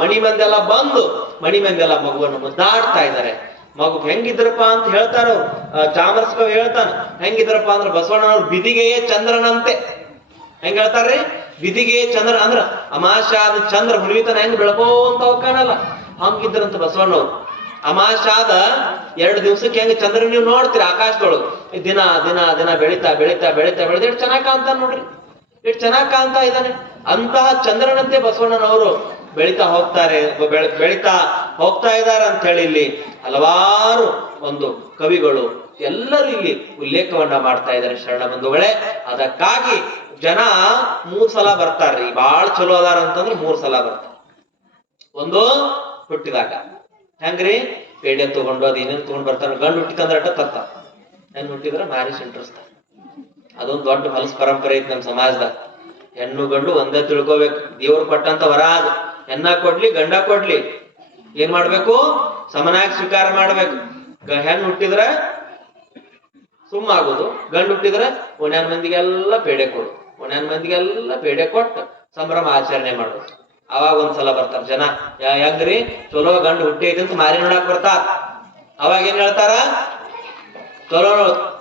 ಮಣಿ ಮಂದೆಲ್ಲ ಬಂದು ಮಣಿ ಮಂದೆಲ್ಲ ಮಗುವನ್ನು ಮುದ್ದಾಡ್ತಾ ಇದ್ದಾರೆ. ಮಗು ಹೆಂಗಿದ್ರಪ್ಪ ಅಂತ ಹೇಳ್ತಾರ ಚಾಮರಸ್ಕವ್ ಹೇಳ್ತಾನ. ಹೆಂಗಿದ್ರಪ್ಪ ಅಂದ್ರೆ ಬಸವಣ್ಣನವ್ರು ಬಿದಿಗೆಯೇ ಚಂದ್ರನಂತೆ. ಹೆಂಗ್ ಹೇಳ್ತಾರ್ರಿ? ಬಿದಿಗೆಯೇ ಚಂದ್ರ ಅಂದ್ರ ಅಮಾಶಾದ ಚಂದ್ರ ಹುಲಿತನ ಹೆಂಗ್ ಬೆಳಕೋಂತ ಹೋಗ್ಕಾನಲ್ಲ ಹಂಗಿದ್ರಂತ ಬಸವಣ್ಣವ್ರು. ಅಮಾಶಾದ 2 ದಿವಸಕ್ಕೆ ಹೆಂಗ್ ಚಂದ್ರ ನೀವು ನೋಡ್ತೀರಿ ಆಕಾಶದೊಳಗೆ ದಿನ ದಿನ ದಿನ ಬೆಳಿತಾ ಎಷ್ಟು ಚೆನ್ನಾಗ್ ಕಾಣ್ತಾನ ನೋಡ್ರಿ, ಎಷ್ಟು ಚೆನ್ನಾಗ್ ಕಾಣ್ತಾ ಇದ್ದಾನೆ. ಅಂತಹ ಚಂದ್ರನಂತೆ ಬಸವಣ್ಣನವರು ಬೆಳಿತಾ ಹೋಗ್ತಾ ಇದ್ದಾರೆ ಅಂತ ಹೇಳಿ ಇಲ್ಲಿ ಹಲವಾರು ಒಂದು ಕವಿಗಳು ಎಲ್ಲರೂ ಇಲ್ಲಿ ಉಲ್ಲೇಖವನ್ನ ಮಾಡ್ತಾ ಇದ್ದಾರೆ ಶರಣ ಬಂಧುಗಳೇ. ಅದಕ್ಕಾಗಿ ಜನ 3 ಸಲ ಬರ್ತಾರ್ರಿ. ಬಾಳ ಚಲೋ ಅದಾರ ಅಂತಂದ್ರೆ 3 ಸಲ ಬರ್ತಾರ. ಒಂದು ಹುಟ್ಟಿದಾಗ ಹೆಂಗ್ರಿ ಪೇಡೆ ತಗೊಂಡು ಅದು ಏನೇನು ತಗೊಂಡ್ ಬರ್ತಾರ. ಗಂಡು ಹುಟ್ಟಿಕಂದ್ರೆ ಅಟ್ಟ ತತ್ತ, ಹೆಣ್ಣು ಹುಟ್ಟಿದ್ರೆ ಮ್ಯಾರೇಜ್ ಇಂಟ್ರೆಸ್ಟ್. ಅದೊಂದು ದೊಡ್ಡ ಹೊಲಸ ಪರಂಪರೆ ಐತಿ ನಮ್ಮ ಸಮಾಜದಾಗ. ಹೆಣ್ಣು ಗಂಡು ಒಂದೇ ತಿಳ್ಕೊಬೇಕು. ದೇವ್ರು ಕೊಟ್ಟಂತ ವರ ಅದು. ಹೆಣ್ಣ ಕೊಡ್ಲಿ ಗಂಡ ಕೊಡ್ಲಿ ಏನ್ ಮಾಡ್ಬೇಕು? ಸಮನಾಗಿ ಸ್ವೀಕಾರ ಮಾಡ್ಬೇಕು. ಹೆಣ್ಣು ಹುಟ್ಟಿದ್ರೆ ಸುಮ್ಮಾಗೋದು, ಗಂಡು ಹುಟ್ಟಿದ್ರೆ ಓಣ್ಯಾನ್ ಮಂದಿಗೆಲ್ಲ ಪೇಡೆ ಕೊಡು, ಓಣ್ಯಾನ್ ಮಂದಿಗೆಲ್ಲ ಪೇಡೆ ಕೊಟ್ಟು ಸಂಭ್ರಮ ಆಚರಣೆ ಮಾಡೋದು. ಅವಾಗ ಒಂದ್ಸಲ ಬರ್ತಾರ ಜನ. ಹೆಂಗ್ರಿ ಚಲೋ ಗಂಡು ಹುಟ್ಟಿ ಐತಿ ಅಂತ ಮಾರಿ ನೋಡಕ್ ಬರ್ತಾರ. ಅವಾಗ ಏನ್ ಹೇಳ್ತಾರ?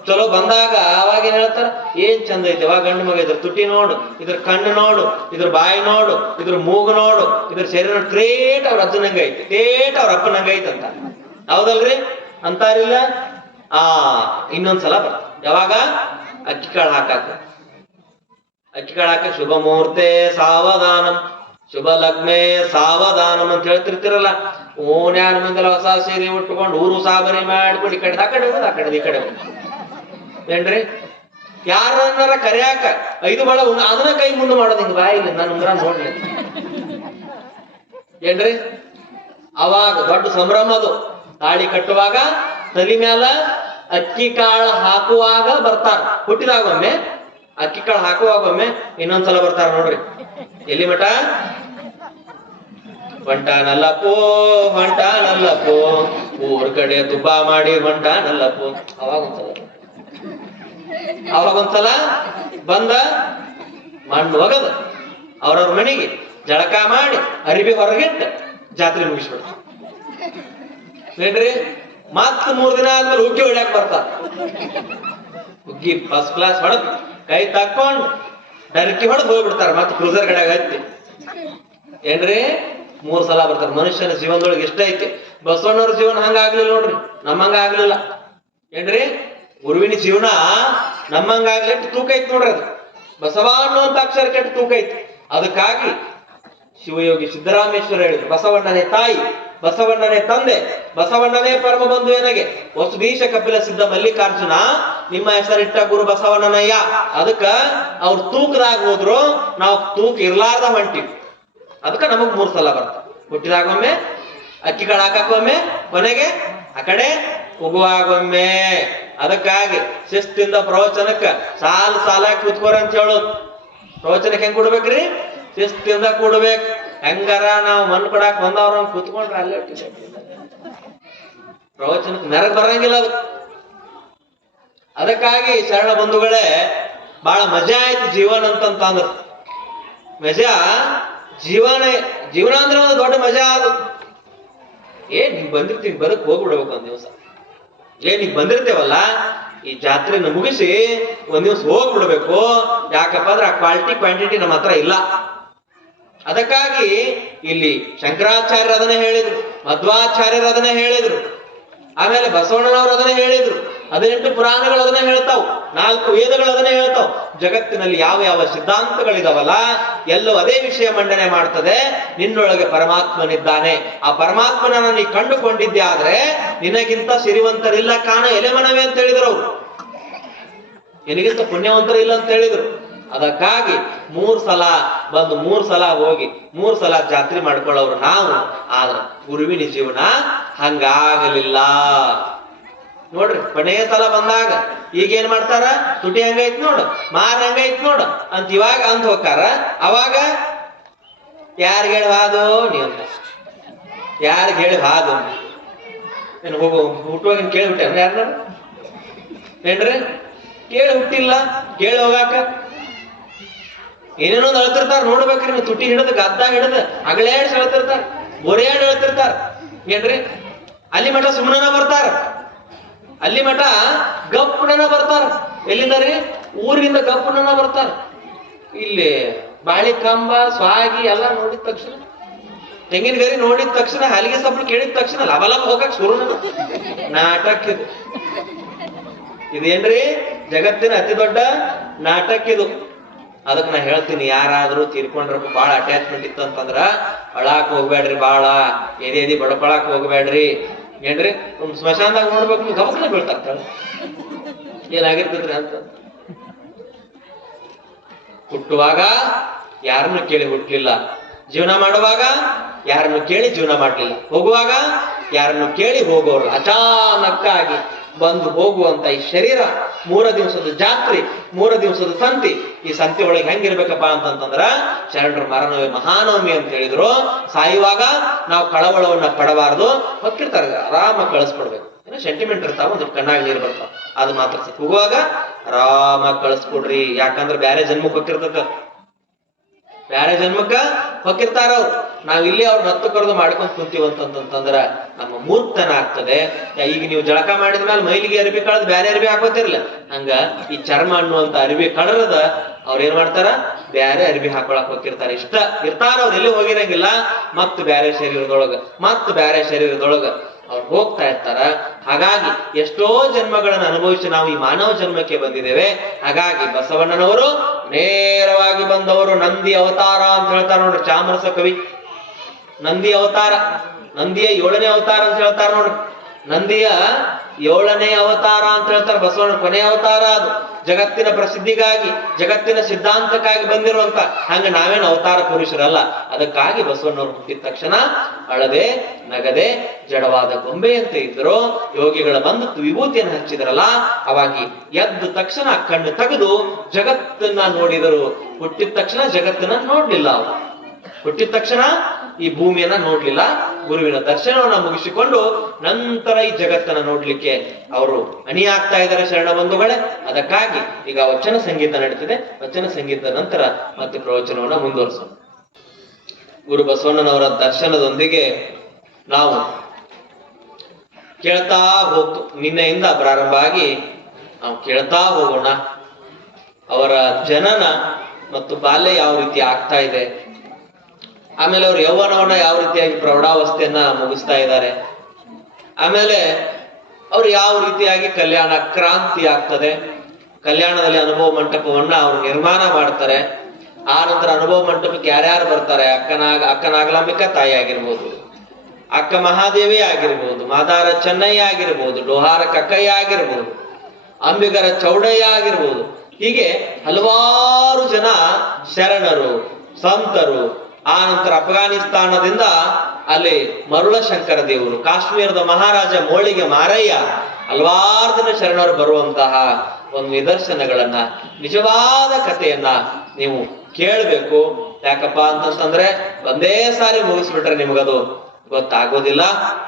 ಚಲೋ ಬಂದಾಗ ಅವಾಗ ಏನ್ ಹೇಳ್ತಾರ? ಏನ್ ಚಂದ ಐತಿ ಅವಾಗ ಗಂಡು ಮಗ. ಇದ್ರ ತುಟಿ ನೋಡು, ಇದ್ರ ಕಣ್ಣು ನೋಡು, ಇದ್ರ ಬಾಯಿ ನೋಡು, ಇದ್ರ ಮೂಗು ನೋಡು, ಇದ್ರ ಶರೀರ ಟ್ರೇಟ್ ಅವ್ರ ಅಜ್ಜನಂಗ ಐತಿ, ಟೇಟ್ ಅವ್ರ ಅಪ್ಪನಂಗ ಐತಿ ಅಂತ. ಹೌದಲ್ರಿ? ಅಂತಾರಿಲ್ಲ? ಇನ್ನೊಂದ್ಸಲ ಬರ್ತಾರ. ಯಾವಾಗ? ಅಕ್ಕಿ ಕಾಳು ಹಾಕಾಕ ಶುಭ ಮುಹೂರ್ತೆ ಸಾವಧಾನಂ, ಶುಭ ಲಗ್ನೆ ಸಾವಧಾನಂ ಅಂತ ಹೇಳ್ತಿರ್ತಿರಲ್ಲ. ಓನ್ಯಾನ ಮಂದೆಲ್ಲ ಹೊಸ ಸೀರೆ ಉಟ್ಕೊಂಡು ಊರು ಸಾಬರಿ ಮಾಡ್ಕೊಂಡು ಈ ಕಡೆ ಆ ಕಡೆ ಹೋಗುದು, ಆ ಕಡೆ ಈ ಕಡೆ ಹೋಗುದು. ಏನ್ರಿ? ಯಾರನ್ನಾರ ಕರೆಯಾಕ 5 ಬಳ ಅದನ್ನ ಕೈ ಮುಂದೆ ಮಾಡೋದು ಹಿಂಗ ಬಾಯಿಲ್ಲ ನಾನು ಉಂಗ್ರ ನೋಡ್ಲಿ. ಏನ್ರಿ? ಅವಾಗ ದೊಡ್ಡ ಸಂಭ್ರಮ ಅದು. ತಾಳಿ ಕಟ್ಟುವಾಗ ತಲೆ ಮ್ಯಾಲ ಅಕ್ಕಿ ಕಾಳು ಹಾಕುವಾಗ ಬರ್ತಾರ. ಹುಟ್ಟಿದಾಗ ಒಮ್ಮೆ, ಅಕ್ಕಿ ಕಾಳು ಹಾಕುವಾಗ ಒಮ್ಮೆ, ಇನ್ನೊಂದ್ಸಲ ಬರ್ತಾರ ನೋಡ್ರಿ. ಎಲ್ಲಿ ಮಠ? ಹೊಂಟಾನಲ್ಲಪ್ಪೋ ಊರ್ ಕಡೆ ತುಬ್ಬ ಮಾಡಿ ಹೊಂಟಾನಲ್ಲಪ್ಪೋ. ಅವಾಗೊಂದ್ಸಲ ಬಂದ ಮಣ್ಣು ಒಗದ ಅವ್ರವ್ರ ಮನೆಗೆ ಜಳಕ ಮಾಡಿ ಅರಿಬಿ ಹೊರಗಿಟ್ಟ ಜಾತ್ರೆ ಮುಗಿಸ್ಬಿಡ. ಏನ್ರಿ? ಮತ್ 3 ದಿನ ಆದ್ಮೇಲೆ ಹುಗ್ಗಿ ಹೊಡ್ಯಾಕ್ ಬರ್ತಾರ. ಹುಗ್ಗಿ ಫಸ್ಟ್ ಕ್ಲಾಸ್ ಹೊಡೆದ್ ಕೈ ತಕ್ಕೊಂಡ್ ಡರ್ಕಿ ಹೊಡೆದ್ ಹೋಗ್ಬಿಡ್ತಾರ. ಮತ್ತೆ ಕ್ರೂಸರ್ ಗಡ್ಯಾಗ ಹತ್ತಿ. ಏನ್ರಿ? 3 ಸಲ ಬರ್ತಾರ. ಮನುಷ್ಯನ ಜೀವನದೊಳಗೆ ಎಷ್ಟ ಐತಿ. ಬಸವಣ್ಣವ್ರ ಜೀವನ ಹಂಗ ಆಗ್ಲಿಲ್ಲ ನೋಡ್ರಿ, ನಮ್ಮಂಗ ಆಗ್ಲಿಲ್ಲ. ಏನ್ರಿ? ಗುರುವಿನ ಜೀವನ ನಮ್ಮಂಗ ಆಗ್ಲಿ ತೂಕ ಐತಿ ನೋಡ್ರಿ. ಅದು ಬಸವ ಅನ್ನುವಂತ ಅಕ್ಷರ ಕೆಟ್ಟ ತೂಕ ಐತಿ. ಅದಕ್ಕಾಗಿ ಶಿವಯೋಗಿ ಸಿದ್ದರಾಮೇಶ್ವರ ಹೇಳಿದ್ರು, ಬಸವಣ್ಣನೇ ತಾಯಿ, ಬಸವಣ್ಣನೇ ತಂದೆ, ಬಸವಣ್ಣನೇ ಪರಮ ಬಂಧು ಎನಗೆ ವಸುದೀಶ ಕಪಿಲ ಸಿದ್ಧ ಮಲ್ಲಿಕಾರ್ಜುನ ನಿಮ್ಮ ಹೆಸರಿಟ್ಟ ಗುರು ಬಸವಣ್ಣನಯ್ಯ. ಅದಕ್ಕ ಅವ್ರ ತೂಕದಾಗ ಹೋದ್ರು, ನಾವು ತೂಕ ಇರ್ಲಾರ್ದ ಹೊಂಟಿವಿ. ಅದಕ್ಕ ನಮಗ್ 3 ಸಲ ಬರ್ತಾವ. ಹುಟ್ಟಿದಾಗೊಮ್ಮೆ, ಅಕ್ಕಿ ಕಾಳು ಹಾಕಾಕೊಮ್ಮೆ, ಕೊನೆಗೆ ಆ ಕಡೆ ಹೋಗುವಾಗೊಮ್ಮೆ. ಅದಕ್ಕಾಗಿ ಶಿಸ್ತಿಂದ ಪ್ರವಚನಕ್ಕ ಸಾಲಾಗಿ ಕೂತ್ಕೋರ ಅಂತ ಹೇಳೋದು. ಪ್ರವಚನಕ್ಕೆ ಹೆಂಗ್ ಕೊಡ್ಬೇಕ್ರಿ? ಶಿಸ್ತಿಂದ ಕೊಡ್ಬೇಕು. ಹೆಂಗಾರ ನಾವು ಮಣ್ಣು ಕೊಡಾಕ್ ಬಂದವ್ರ ಕೂತ್ಕೊಂಡ್ರೆ ಅಲ್ಲೇ ಪ್ರವಚನಕ್ಕೆ ಮೆರಗ್ ಬರಂಗಿಲ್ಲ ಅದು. ಅದಕ್ಕಾಗಿ ಶರಣ ಬಂಧುಗಳೇ ಬಹಳ ಮಜಾ ಆಯ್ತು ಜೀವನ ಅಂತಂದ್ರ. ಮಜಾ ಜೀವನ ಅಂದ್ರೆ ಒಂದು ದೊಡ್ಡ ಮಜಾ ಅದು. ನೀವ್ ಬಂದಿರ್ತೀವಿ ಬದುಕ್ ಹೋಗ್ಬಿಡ್ಬೇಕು ಒಂದ್ ದಿವಸ. ನೀವ್ ಬಂದಿರ್ತೇವಲ್ಲ ಈ ಜಾತ್ರೆನ ಮುಗಿಸಿ ಒಂದ್ ದಿವಸ ಹೋಗ್ಬಿಡ್ಬೇಕು. ಯಾಕಪ್ಪ ಅಂದ್ರೆ ಆ ಕ್ವಾಂಟಿಟಿ ನಮ್ಮ ಹತ್ರ ಇಲ್ಲ. ಅದಕ್ಕಾಗಿ ಇಲ್ಲಿ ಶಂಕರಾಚಾರ್ಯರು ಅದನ್ನೇ ಹೇಳಿದ್ರು, ಮಧ್ವಾಚಾರ್ಯರು ಅದನ್ನೇ ಹೇಳಿದ್ರು, ಆಮೇಲೆ ಬಸವಣ್ಣನವರು ಅದನ್ನೇ ಹೇಳಿದ್ರು. 18 ಪುರಾಣಗಳು ಅದನ್ನೇ ಹೇಳ್ತಾವ್, 4 ವೇದಗಳು ಅದನ್ನೇ ಹೇಳ್ತಾವ್. ಜಗತ್ತಿನಲ್ಲಿ ಯಾವ ಯಾವ ಸಿದ್ಧಾಂತಗಳಿದಾವಲ್ಲ ಎಲ್ಲೋ ಅದೇ ವಿಷಯ ಮಂಡನೆ ಮಾಡ್ತದೆ. ನಿನ್ನೊಳಗೆ ಪರಮಾತ್ಮನಿದ್ದಾನೆ. ಆ ಪರಮಾತ್ಮನನ್ನ ನೀ ಕಂಡುಕೊಂಡಿದ್ದೆ ಆದ್ರೆ ನಿನಗಿಂತ ಸಿರಿವಂತರಿಲ್ಲ ಕಾಣ ಎಲೆಮನವೇ ಅಂತ ಹೇಳಿದ್ರು ಅವ್ರು. ನಿನಗಿಂತ ಪುಣ್ಯವಂತರಿಲ್ಲ ಅಂತ ಹೇಳಿದ್ರು. ಅದಕ್ಕಾಗಿ 3 ಸಲ ಬಂದು 3 ಸಲ ಹೋಗಿ 3 ಸಲ ಜಾತ್ರೆ ಮಾಡ್ಕೊಳ್ಳೋರು ನಾವು. ಆದ್ರೆ ಗುರುವಿನ ಜೀವನ ಹಂಗಾಗಲಿಲ್ಲ ನೋಡ್ರಿ. ಕೊನೆಯ ಸಲ ಬಂದಾಗ ಈಗ ಏನ್ ಮಾಡ್ತಾರ, ತುಟಿ ಹಂಗೈತ್ ನೋಡು, ಮಾರ್ ಹಂಗೈತ್ ನೋಡು ಅಂತ ಇವಾಗ ಅಂತ ಹೋಗ್ತಾರ. ಅವಾಗ ಯಾರಿಗೆ ಹೇಳಿ ಹಾದು ನೀ ಅಂತ, ಯಾರಿಗೆ ಹೇಳಿ ಹಾದು ಏನ್ ಹೋಗು ಹುಟ್ಟುವಾಗ ಕೇಳಿ ಹುಟ್ಟ ಯಾರ ಏನ್ರಿ? ಕೇಳಿ ಹುಟ್ಟಿಲ್ಲ, ಕೇಳಿ ಹೋಗಾಕ ಏನೇನೋ ಅಳ್ತಿರ್ತಾರ. ನೋಡ್ಬೇಕ್ರಿ ನೀವು, ತುಟಿ ಹಿಡಿದು ಗದ್ದ ಹಿಡಿದು ಅಗಳೇಡ್ ಹೇಳ್ತಿರ್ತಾರ, ಬೋರಿಯಾಡ್ ಹೇಳ್ತಿರ್ತಾರ ಏನ್ರಿ? ಅಲ್ಲಿ ಮಠ ಸುಮ್ಮನ ಬರ್ತಾರ, ಅಲ್ಲಿ ಮಠ ಗಪ್ಪನ ಬರ್ತಾರ. ಎಲ್ಲಿಂದ ರೀ? ಊರಿಂದ ಗಪ್ಪನ ಬರ್ತಾರ. ಇಲ್ಲಿ ಬಾಳಿ ಕಂಬ ಸ್ವಾಗಿ ಎಲ್ಲ ನೋಡಿದ ತಕ್ಷಣ, ತೆಂಗಿನ ಗರಿ ನೋಡಿದ ತಕ್ಷಣ, ಹಲಿಗೆ ಸಪ್ಪಳು ಕೇಳಿದ ತಕ್ಷಣ ಲಬಲಬ ಹೋಗಕ್ ಶುರು ನಾಟಕ ಇದು. ಇದೇನ್ರಿ? ಜಗತ್ತಿನ ಅತಿ ದೊಡ್ಡ ನಾಟಕ ಇದು. ಅದಕ್ಕೆ ನಾ ಹೇಳ್ತೀನಿ, ಯಾರಾದ್ರೂ ತೀರ್ಕೊಂಡ್ರಪ್ಪ ಬಾಳ ಅಟ್ಯಾಚ್ಮೆಂಟ್ ಇತ್ತಂತಂದ್ರ ಅಳಾಕ್ ಹೋಗ್ಬೇಡ್ರಿ, ಬಾಳ ಎದಿ ಬಡ್ಕೊಳಕ್ ಹೋಗ್ಬೇಡ್ರಿ ಏನ್ರಿ? ಸ್ಮಶಾನದಾಗ ನೋಡ್ಬೇಕು, ನೀವು ಗಮನ ಬೀಳ್ತಾರ ಏನಾಗಿರ್ತದ್ರಿ ಅಂತ. ಹುಟ್ಟುವಾಗ ಯಾರನ್ನು ಕೇಳಿ ಹುಟ್ಟಲಿಲ್ಲ, ಜೀವನ ಮಾಡುವಾಗ ಯಾರನ್ನು ಕೇಳಿ ಜೀವನ ಮಾಡ್ಲಿಲ್ಲ, ಹೋಗುವಾಗ ಯಾರನ್ನು ಕೇಳಿ ಹೋಗೋರು. ಅಚಾನಕ್ಕಾಗಿ ಬಂದು ಹೋಗುವಂತ ಈ ಶರೀರ 3 ದಿವಸದ ಜಾತ್ರೆ, 3 ದಿವಸದ ಸಂತಿ. ಈ ಸಂತಿ ಒಳಗೆ ಹೆಂಗಿರ್ಬೇಕಪ್ಪ ಅಂತಂದ್ರ, ಶರಣರು ಮರನವಮಿ ಮಹಾನವಮಿ ಅಂತ ಹೇಳಿದ್ರು. ಸಾಯುವಾಗ ನಾವು ಕಳವಳವನ್ನ ಪಡಬಾರ್ದು, ಹೊಕ್ಕಿರ್ತಾರೆ ಆರಾಮ ಕಳಿಸ್ಕೊಡ್ಬೇಕು. ಏನೋ ಸೆಂಟಿಮೆಂಟ್ ಇರ್ತಾವ, ಒಂದು ಕಣ್ಣಾಗ ನೀರು ಬರ್ತಾವ, ಅದು ಮಾತ್ರ ಹೋಗುವಾಗ ಆರಾಮ ಕಳಿಸ್ಕೊಡ್ರಿ. ಯಾಕಂದ್ರೆ ಬ್ಯಾರೆ ಜನ್ಮಕ್ಕೆ ಹೊಕ್ಕಿರ್ತದ, ಬ್ಯಾರೆ ಜನ್ಮಕ್ಕ ಹೊಕ್ಕಿರ್ತಾರ ಅವ್ರು. ನಾವ್ ಇಲ್ಲಿ ಅವ್ರ ನತ್ತು ಕರೆದು ಮಾಡ್ಕೊಂಡ್ ಕುಂತೀವಂತಂದ್ರ ನಮ್ಮ ಮೂರ್ತನ ಆಗ್ತದೆ. ಈಗ ನೀವು ಜಳಕ ಮಾಡಿದ ಮೇಲೆ ಮೈಲಿಗೆ ಅರಿವಿ ಕಳೆದು ಬ್ಯಾರೆ ಅರಿವಿ ಹಾಕೋತಿರ್ಲಿಲ್ಲ, ಹಂಗ ಈ ಚರ್ಮ ಅನ್ನುವಂತ ಅರಿವಿ ಕಳರದ ಅವ್ರ ಏನ್ ಮಾಡ್ತಾರ, ಬ್ಯಾರೆ ಅರಿವಿ ಹಾಕೊಳಕ್ ಹೋಗಿರ್ತಾರ. ಇಷ್ಟ ಇರ್ತಾರ, ಅವ್ರು ಎಲ್ಲಿ ಹೋಗಿರಂಗಿಲ್ಲ. ಮತ್ ಬ್ಯಾರೆ ಶರೀರದೊಳಗ ಅವ್ರು ಹೋಗ್ತಾ ಇರ್ತಾರ. ಹಾಗಾಗಿ ಎಷ್ಟೋ ಜನ್ಮಗಳನ್ನು ಅನುಭವಿಸಿ ನಾವು ಈ ಮಾನವ ಜನ್ಮಕ್ಕೆ ಬಂದಿದ್ದೇವೆ. ಹಾಗಾಗಿ ಬಸವಣ್ಣನವರು ನೇರವಾಗಿ ಬಂದವರು ನಂದಿ ಅವತಾರ ಅಂತ ಹೇಳ್ತಾರ ನೋಡ್ರಿ. ಚಾಮರಸ ಕವಿ ನಂದಿ ಅವತಾರ, ನಂದಿಯ 7ನೇ ಅವತಾರ ಅಂತ ಹೇಳ್ತಾರ ನೋಡ್ರಿ. ನಂದಿಯ 7ನೇ ಅವತಾರ ಅಂತ ಹೇಳ್ತಾರೆ. ಬಸವಣ್ಣ ಕೊನೆಯ ಅವತಾರ ಅದು. ಜಗತ್ತಿನ ಪ್ರಸಿದ್ಧಿಗಾಗಿ, ಜಗತ್ತಿನ ಸಿದ್ಧಾಂತಕ್ಕಾಗಿ ಬಂದಿರುವಂತ. ಹಂಗ ನಾವೇನು ಅವತಾರ ಪುರುಷರಲ್ಲ. ಅದಕ್ಕಾಗಿ ಬಸವಣ್ಣವ್ರು ಹುಟ್ಟಿದ ತಕ್ಷಣ ಅಳದೆ ನಗದೆ ಜಡವಾದ ಗೊಂಬೆ ಅಂತ ಇದ್ರು. ಯೋಗಿಗಳ ಬಂದು ವಿಭೂತಿಯನ್ನು ಹಚ್ಚಿದ್ರಲ್ಲ, ಅವಾಗಿ ಎದ್ದ ತಕ್ಷಣ ಕಣ್ಣು ತೆಗೆದು ಜಗತ್ತನ್ನ ನೋಡಿದರು. ಹುಟ್ಟಿದ ತಕ್ಷಣ ಜಗತ್ತನ್ನ ನೋಡ್ಲಿಲ್ಲ ಅವರು. ಹುಟ್ಟಿದ ತಕ್ಷಣ ಈ ಭೂಮಿಯನ್ನ ನೋಡ್ಲಿಲ್ಲ. ಗುರುವಿನ ದರ್ಶನವನ್ನ ಮುಗಿಸಿಕೊಂಡು ನಂತರ ಈ ಜಗತ್ತನ್ನ ನೋಡ್ಲಿಕ್ಕೆ ಅವರು ಅಣಿಯಾಗ್ತಾ ಇದ್ದಾರೆ ಶರಣ ಬಂಧುಗಳೇ. ಅದಕ್ಕಾಗಿ ಈಗ ವಚನ ಸಂಗೀತ ನಡೀತಿದೆ. ವಚನ ಸಂಗೀತದ ನಂತರ ಮತ್ತೆ ಪ್ರವಚನವನ್ನ ಮುಂದುವರಿಸೋಣ. ಗುರು ಬಸವಣ್ಣನವರ ದರ್ಶನದೊಂದಿಗೆ ನಾವು ಕೇಳ್ತಾ ಹೋಗ್ತು. ನಿನ್ನೆಯಿಂದ ಪ್ರಾರಂಭ ಆಗಿ ನಾವು ಕೇಳ್ತಾ ಹೋಗೋಣ. ಅವರ ಜನನ ಮತ್ತು ಬಾಲ್ಯ ಯಾವ ರೀತಿ ಆಗ್ತಾ ಇದೆ, ಆಮೇಲೆ ಅವ್ರು ಯೌವನವನ್ನ ಯಾವ ರೀತಿಯಾಗಿ ಪ್ರೌಢಾವಸ್ಥೆಯನ್ನ ಮುಗಿಸ್ತಾ ಇದ್ದಾರೆ, ಆಮೇಲೆ ಅವ್ರು ಯಾವ ರೀತಿಯಾಗಿ ಕಲ್ಯಾಣ ಕ್ರಾಂತಿ ಆಗ್ತದೆ, ಕಲ್ಯಾಣದಲ್ಲಿ ಅನುಭವ ಮಂಟಪವನ್ನ ಅವರು ನಿರ್ಮಾಣ ಮಾಡ್ತಾರೆ. ಆ ನಂತರ ಅನುಭವ ಮಂಟಪಕ್ಕೆ ಯಾರ್ಯಾರು ಬರ್ತಾರೆ, ಅಕ್ಕನಾಗಲಾಂಬಿಕ ತಾಯಿ ಆಗಿರ್ಬೋದು, ಅಕ್ಕ ಮಹಾದೇವಿ ಆಗಿರ್ಬೋದು, ಮಾದಾರ ಚೆನ್ನಯ್ಯ ಆಗಿರ್ಬೋದು, ಡೋಹಾರ ಕಕ್ಕಯ್ಯ ಆಗಿರ್ಬೋದು, ಅಂಬಿಗರ ಚೌಡಯ್ಯ ಆಗಿರ್ಬೋದು. ಹೀಗೆ ಹಲವಾರು ಜನ ಶರಣರು, ಸಂತರು. ಆ ನಂತರ ಅಫ್ಘಾನಿಸ್ತಾನದಿಂದ ಅಲ್ಲಿ ಮರುಳ ಶಂಕರ ದೇವರು, ಕಾಶ್ಮೀರದ ಮಹಾರಾಜ ಮೋಳಿಗೆ ಮಾರಯ್ಯ, ಹಲವಾರು ಜನ ಶರಣರು ಬರುವಂತಹ ಒಂದು ನಿದರ್ಶನಗಳನ್ನ, ನಿಜವಾದ ಕಥೆಯನ್ನ ನೀವು ಕೇಳಬೇಕು. ಯಾಕಪ್ಪ ಅಂತಂದ್ರೆ ಒಂದೇ ಸಾರಿ ಮುಗಿಸ್ಬಿಟ್ರೆ ನಿಮಗದು ಗೊತ್ತಾಗೋದಿಲ್ಲ.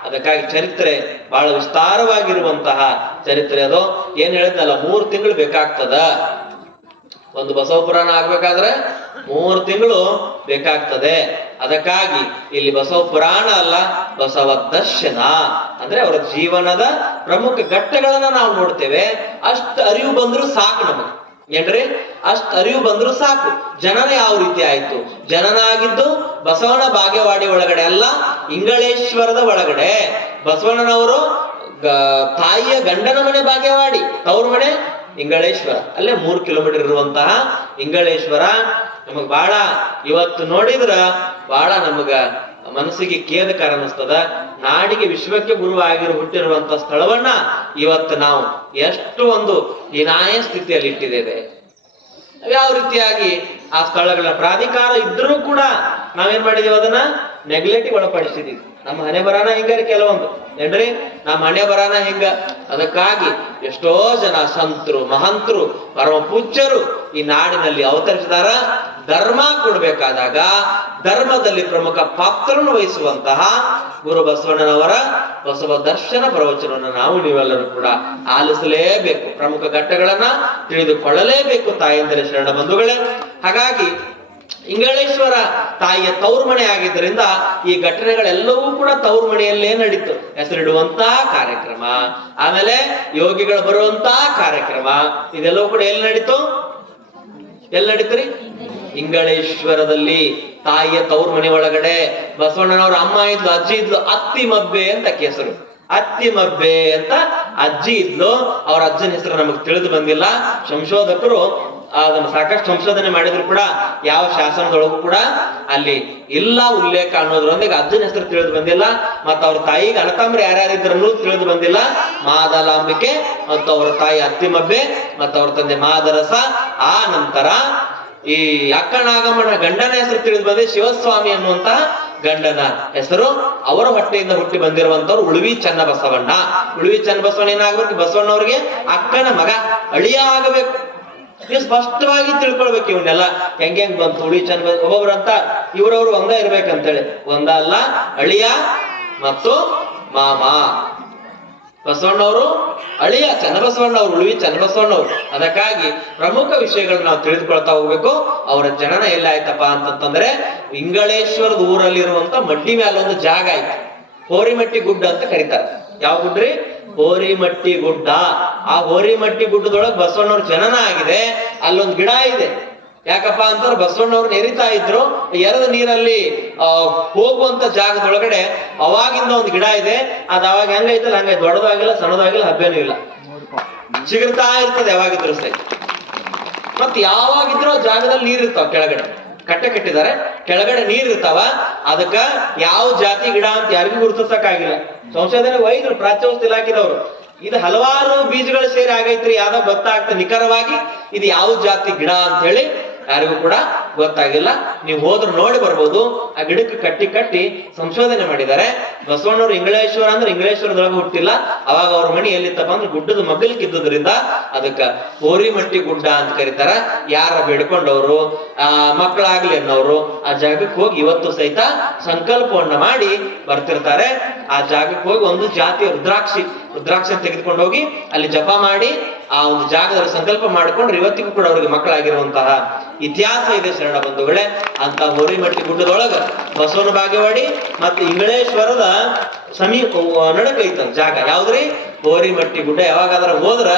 ಅದಕ್ಕಾಗಿ ಚರಿತ್ರೆ ಬಹಳ ವಿಸ್ತಾರವಾಗಿರುವಂತಹ ಚರಿತ್ರೆ ಅದು. ಏನ್ ಹೇಳಿದ್ನಲ್ಲ, 3 ತಿಂಗಳು ಬೇಕಾಗ್ತದ. ಒಂದು ಬಸವ ಪುರಾಣ ಆಗ್ಬೇಕಾದ್ರೆ 3 ತಿಂಗಳು ಬೇಕಾಗ್ತದೆ. ಅದಕ್ಕಾಗಿ ಇಲ್ಲಿ ಬಸವ ಪುರಾಣ ಅಲ್ಲ, ಬಸವ ದರ್ಶನ ಅಂದ್ರೆ ಅವರ ಜೀವನದ ಪ್ರಮುಖ ಘಟ್ಟಗಳನ್ನ ನಾವು ನೋಡ್ತೇವೆ. ಅಷ್ಟು ಅರಿವು ಬಂದ್ರು ಸಾಕು ನಮಗೆ. ಏನ್ರಿ? ಅಷ್ಟು ಅರಿವು ಬಂದ್ರು ಸಾಕು. ಜನನ ಯಾವ ರೀತಿ ಆಯ್ತು? ಜನನ ಆಗಿದ್ದು ಬಸವನ ಬಾಗೇವಾಡಿ ಒಳಗಡೆ ಅಲ್ಲ, ಇಂಗಳೇಶ್ವರದ ಒಳಗಡೆ. ಬಸವಣ್ಣನವರು ತಾಯಿಯ ಗಂಡನ ಮನೆ ಬಾಗೇವಾಡಿ, ತವ್ರ ಮನೆ ಇಂಗಳೇಶ್ವರ. ಅಲ್ಲೇ 3 ಕಿಲೋಮೀಟರ್ ಇರುವಂತಹ ಇಂಗಳೇಶ್ವರ ನಮಗ್ ಬಹಳ ಇವತ್ತು ನೋಡಿದ್ರ ಬಹಳ ನಮಗ ಮನಸ್ಸಿಗೆ ಖೇದಕರ ಅನಿಸ್ತದ. ನಾಡಿಗೆ ವಿಶ್ವಕ್ಕೆ ಗುರುವಾಗಿರು ಹುಟ್ಟಿರುವಂತ ಸ್ಥಳವನ್ನ ಇವತ್ತು ನಾವು ಎಷ್ಟು ಒಂದು ಹೀನಾಯ ಸ್ಥಿತಿಯಲ್ಲಿ ಇಟ್ಟಿದ್ದೇವೆ. ಯಾವ ರೀತಿಯಾಗಿ ಆ ಸ್ಥಳಗಳ ಪ್ರಾಧಿಕಾರ ಇದ್ರೂ ಕೂಡ ನಾವೇನ್ ಮಾಡಿದೀವಿ, ಅದನ್ನ ನೆಗ್ಲೆಕ್ಟಿಗೆ ಒಳಪಡಿಸಿದೀವಿ. ನಮ್ಮ ಹಣೆ ಬರಾನ ಹಿಂಗಾರಿ ಕೆಲವೊಂದು ಏನ್ರಿ, ನಮ್ಮ ಹಣೆ ಬರಾನ ಹಿಂಗ. ಅದಕ್ಕಾಗಿ ಎಷ್ಟೋ ಜನ ಸಂತರು ಮಹಂತರು ಪರಮ ಪೂಜ್ಯರು ಈ ನಾಡಿನಲ್ಲಿ ಅವತರಿಸಿದಾರ. ಧರ್ಮ ಕೊಡ್ಬೇಕಾದಾಗ ಧರ್ಮದಲ್ಲಿ ಪ್ರಮುಖ ಪಾತ್ರವನ್ನು ವಹಿಸುವಂತಹ ಗುರು ಬಸವಣ್ಣನವರ ಬಸವ ದರ್ಶನ ಪ್ರವಚನವನ್ನು ನಾವು ನೀವೆಲ್ಲರೂ ಕೂಡ ಆಲಿಸಲೇಬೇಕು. ಪ್ರಮುಖ ಘಟ್ಟಗಳನ್ನ ತಿಳಿದುಕೊಳ್ಳಲೇಬೇಕು ತಾಯಂದಿರ ಶರಣ ಬಂಧುಗಳೇ. ಹಾಗಾಗಿ ಇಂಗಳೇಶ್ವರ ತಾಯಿಯ ತವರು ಮನೆ ಆಗಿದ್ದರಿಂದ ಈ ಘಟನೆಗಳೆಲ್ಲವೂ ಕೂಡ ತವರು ಮನೆಯಲ್ಲೇ ನಡೀತು. ಹೆಸರಿಡುವಂತ ಕಾರ್ಯಕ್ರಮ, ಆಮೇಲೆ ಯೋಗಿಗಳು ಬರುವಂತ ಕಾರ್ಯಕ್ರಮ, ಇದೆಲ್ಲವೂ ಕೂಡ ಎಲ್ಲಿ ನಡೀತು? ಎಲ್ಲಿ ನಡೀತ್ರಿ? ಇಂಗಳೇಶ್ವರದಲ್ಲಿ ತಾಯಿಯ ತವರು ಮನೆ ಒಳಗಡೆ. ಬಸವಣ್ಣನವ್ರ ಅಮ್ಮ ಇದ್ಲು, ಅಜ್ಜಿ ಇದ್ಲು, ಅತ್ತಿ ಮಬ್ಬೆ ಅಂತ ಹೆಸರು. ಅತ್ತಿ ಮಬ್ಬೆ ಅಂತ ಅಜ್ಜಿ ಇದ್ಲು. ಅವ್ರ ಅಜ್ಜನ ಹೆಸರು ನಮಗೆ ತಿಳಿದು ಬಂದಿಲ್ಲ. ಸಂಶೋಧಕರು ಅದನ್ನು ಸಾಕಷ್ಟು ಸಂಶೋಧನೆ ಮಾಡಿದ್ರು ಕೂಡ ಯಾವ ಶಾಸನದೊಳಗೂ ಕೂಡ ಅಲ್ಲಿ ಇಲ್ಲ ಉಲ್ಲೇಖ ಅನ್ನೋದ್ರೊಂದಿಗೆ ಅಜ್ಜನ ಹೆಸರು ತಿಳಿದು ಬಂದಿಲ್ಲ. ಮತ್ತ ಅವ್ರ ತಾಯಿಗೆ ಅಣತಂಬ್ರು ಯಾರ್ಯಾರಿದ್ರು ತಿಳಿದು ಬಂದಿಲ್ಲ. ಮಾದಲಾಂಬಿಕೆ ಮತ್ತು ಅವ್ರ ತಾಯಿ ಅತ್ತಿಮಬ್ಬೆ ಮತ್ತು ಅವ್ರ ತಂದೆ ಮಾದರಸ. ಆ ನಂತರ ಈ ಅಕ್ಕನಾಗಮ್ಮನ ಗಂಡನ ಹೆಸರು ತಿಳಿದು ಬಂದೆ ಶಿವಸ್ವಾಮಿ ಅನ್ನುವಂತ ಗಂಡನ ಹೆಸರು. ಅವರ ಹೊಟ್ಟೆಯಿಂದ ಹುಟ್ಟಿ ಬಂದಿರುವಂತವ್ರು ಉಳುವಿ ಚನ್ನಬಸವಣ್ಣ. ಉಳುವಿ ಚನ್ನಬಸವಣ್ಣ ಏನಾಗ್ಬೇಕು? ಬಸವಣ್ಣವ್ರಿಗೆ ಅಕ್ಕನ ಮಗ, ಅಳಿಯ ಆಗಬೇಕು. ನೀವು ಸ್ಪಷ್ಟವಾಗಿ ತಿಳ್ಕೊಳ್ಬೇಕು ಇವನ್ನೆಲ್ಲ ಹೆಂಗ್ ಬಂತು. ಉಳುವಿ ಚನ್ನ ಒಬ್ಬೊಬ್ರು ಅಂತ ಇವ್ರವ್ರು ಒಂದ ಇರ್ಬೇಕಂತೇಳಿ, ಒಂದ ಅಲ್ಲ, ಅಳಿಯ ಮತ್ತು ಮಾಮ. ಬಸವಣ್ಣವರು ಅಳಿಯ ಚನ್ನಬಸವಣ್ಣವ್ರು, ಉಳುವಿ ಚನ್ನಬಸವಣ್ಣವ್ರು. ಅದಕ್ಕಾಗಿ ಪ್ರಮುಖ ವಿಷಯಗಳನ್ನ ನಾವು ತಿಳಿದುಕೊಳ್ತಾ ಹೋಗ್ಬೇಕು. ಅವರ ಜನನ ಎಲ್ಲ ಆಯ್ತಪ್ಪ ಅಂತಂದ್ರೆ ಇಂಗಳೇಶ್ವರದ ಊರಲ್ಲಿರುವಂತ ಮಡ್ಡಿ ಮೇಲೆ ಒಂದು ಜಾಗ ಆಯ್ತು, ಹೋರಿಮಟ್ಟಿ ಗುಡ್ಡ ಅಂತ ಕರೀತಾರೆ. ಯಾವ ಗುಡ್ಡ್ರಿ? ಹೋರಿಮಟ್ಟಿ ಗುಡ್ಡ. ಆ ಹೋರಿಮಟ್ಟಿ ಗುಡ್ಡದೊಳಗೆ ಬಸವಣ್ಣವ್ರ ಜನನ ಆಗಿದೆ. ಅಲ್ಲೊಂದು ಗಿಡ ಇದೆ. ಯಾಕಪ್ಪ ಅಂತಂದ್ರೆ ಬಸವಣ್ಣವ್ರನ್ನ ಎರಿತಾ ಇದ್ರು. ಎರದ ನೀರಲ್ಲಿ ಹೋಗುವಂತ ಜಾಗದೊಳಗಡೆ ಅವಾಗಿಂದ ಒಂದು ಗಿಡ ಇದೆ. ಅದ್ ಅವಾಗ ಹೆಂಗೈತಲ್ಲ ಹಂಗ, ದೊಡ್ಡದು ಆಗಿಲ್ಲ, ಸಣ್ಣದು ಆಗಿಲ್ಲ, ಹಬ್ಬೆನೂ ಇಲ್ಲ, ಚಿಗುರ್ತಾ ಇರ್ತದೆ ಯಾವಾಗಿದ್ರು ಸಹಿತ. ಮತ್ ಯಾವಾಗಿದ್ರು ಆ ಜಾಗದಲ್ಲಿ ನೀರ್ ಇರ್ತಾವ. ಕೆಳಗಡೆ ಕಟ್ಟೆ ಕಟ್ಟಿದ್ದಾರೆ, ಕೆಳಗಡೆ ನೀರ್ ಇರ್ತಾವ. ಅದಕ್ಕ ಯಾವ ಜಾತಿ ಗಿಡ ಅಂತ ಯಾರಿಗೂ ಗುರುತಿಸಕ್ಕಾಗಿಲ್ಲ. ಸಂಶೋಧನೆ ಒಯ್ದ್ರು ಪ್ರಾಚ್ಯವಸ್ತು ಇಲಾಖೆದವರು. ಇದು ಹಲವಾರು ಬೀಜಗಳು ಸೇರಿ ಆಗೈತ್ರಿ, ಯಾವ್ದೋ ಗೊತ್ತಾಗ್ತದೆ ನಿಖರವಾಗಿ ಇದು ಯಾವ ಜಾತಿ ಗಿಡ ಅಂತ ಹೇಳಿ ಯಾರಿಗೂ ಕೂಡ ಗೊತ್ತಾಗಿಲ್ಲ. ನೀವು ಹೋದ್ರು ನೋಡಿ ಬರ್ಬೋದು. ಆ ಗಿಡಕ್ಕೆ ಕಟ್ಟಿ ಸಂಶೋಧನೆ ಮಾಡಿದ್ದಾರೆ. ಬಸವಣ್ಣವ್ರು ಇಂಗಳೇಶ್ವರ ಅಂದ್ರೆ ಇಂಗಳೇಶ್ವರದೊಳಗೆ ಹುಟ್ಟಿಲ್ಲ. ಅವಾಗ ಅವ್ರ ಮಣಿ ಎಲ್ಲಿತ್ತಪ್ಪ ಅಂದ್ರೆ ಗುಡ್ಡದ ಮಗ್ಗಲಿಕ್ಕಿದ್ದರಿಂದ ಅದಕ್ಕ ಹೋರಿಮಟ್ಟಿ ಗುಡ್ಡ ಅಂತ ಕರೀತಾರ. ಯಾರ ಬೇಡ್ಕೊಂಡವ್ರು ಮಕ್ಕಳಾಗ್ಲಿ ಅನ್ನೋರು ಆ ಜಾಗಕ್ಕೆ ಹೋಗಿ ಇವತ್ತು ಸಹಿತ ಸಂಕಲ್ಪವನ್ನ ಮಾಡಿ ಬರ್ತಿರ್ತಾರೆ. ಆ ಜಾಗಕ್ಕೆ ಹೋಗಿ ಒಂದು ಜಾತಿಯ ರುದ್ರಾಕ್ಷಿ ತೆಗೆದುಕೊಂಡು ಹೋಗಿ ಅಲ್ಲಿ ಜಪ ಮಾಡಿ ಆ ಒಂದು ಜಾಗದಲ್ಲಿ ಸಂಕಲ್ಪ ಮಾಡಿಕೊಂಡ್ರೆ ಇವತ್ತಿಗೂ ಕೂಡ ಅವರಿಗೆ ಮಕ್ಕಳಾಗಿರುವಂತಹ ಇತಿಹಾಸ ಇದೆ ಶರಣ ಬಂಧುಗಳೇ. ಅಂತ ಹೋರಿಮಟ್ಟಿ ಗುಡ್ಡದೊಳಗ ಬಸವನ ಬಾಗೇವಾಡಿ ಮತ್ತೆ ಇಂಗಳೇಶ್ವರದ ಸಮೀಪ ನಡಕ ಐತಂತ ಜಾಗ. ಯಾವ್ದ್ರಿ? ಹೋರಿಮಟ್ಟಿ ಗುಡ್ಡ. ಯಾವಾಗಾದ್ರ ಹೋದ್ರ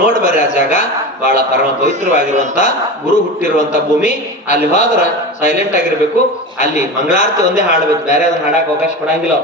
ನೋಡ್ಬರ್ರಿ. ಆ ಜಾಗ ಬಹಳ ಪರಮ ಪವಿತ್ರವಾಗಿರುವಂತ ಗುರು ಹುಟ್ಟಿರುವಂತ ಭೂಮಿ. ಅಲ್ಲಿ ಹೋದ್ರ ಸೈಲೆಂಟ್ ಆಗಿರ್ಬೇಕು. ಅಲ್ಲಿ ಮಂಗಳಾರತಿ ಒಂದೇ ಹಾಡ್ಬೇಕು, ಬೇರೆ ಅದನ್ನ ಹಾಡಕ್ ಅವಕಾಶ ಕೊಡಂಗಿಲ್ಲ.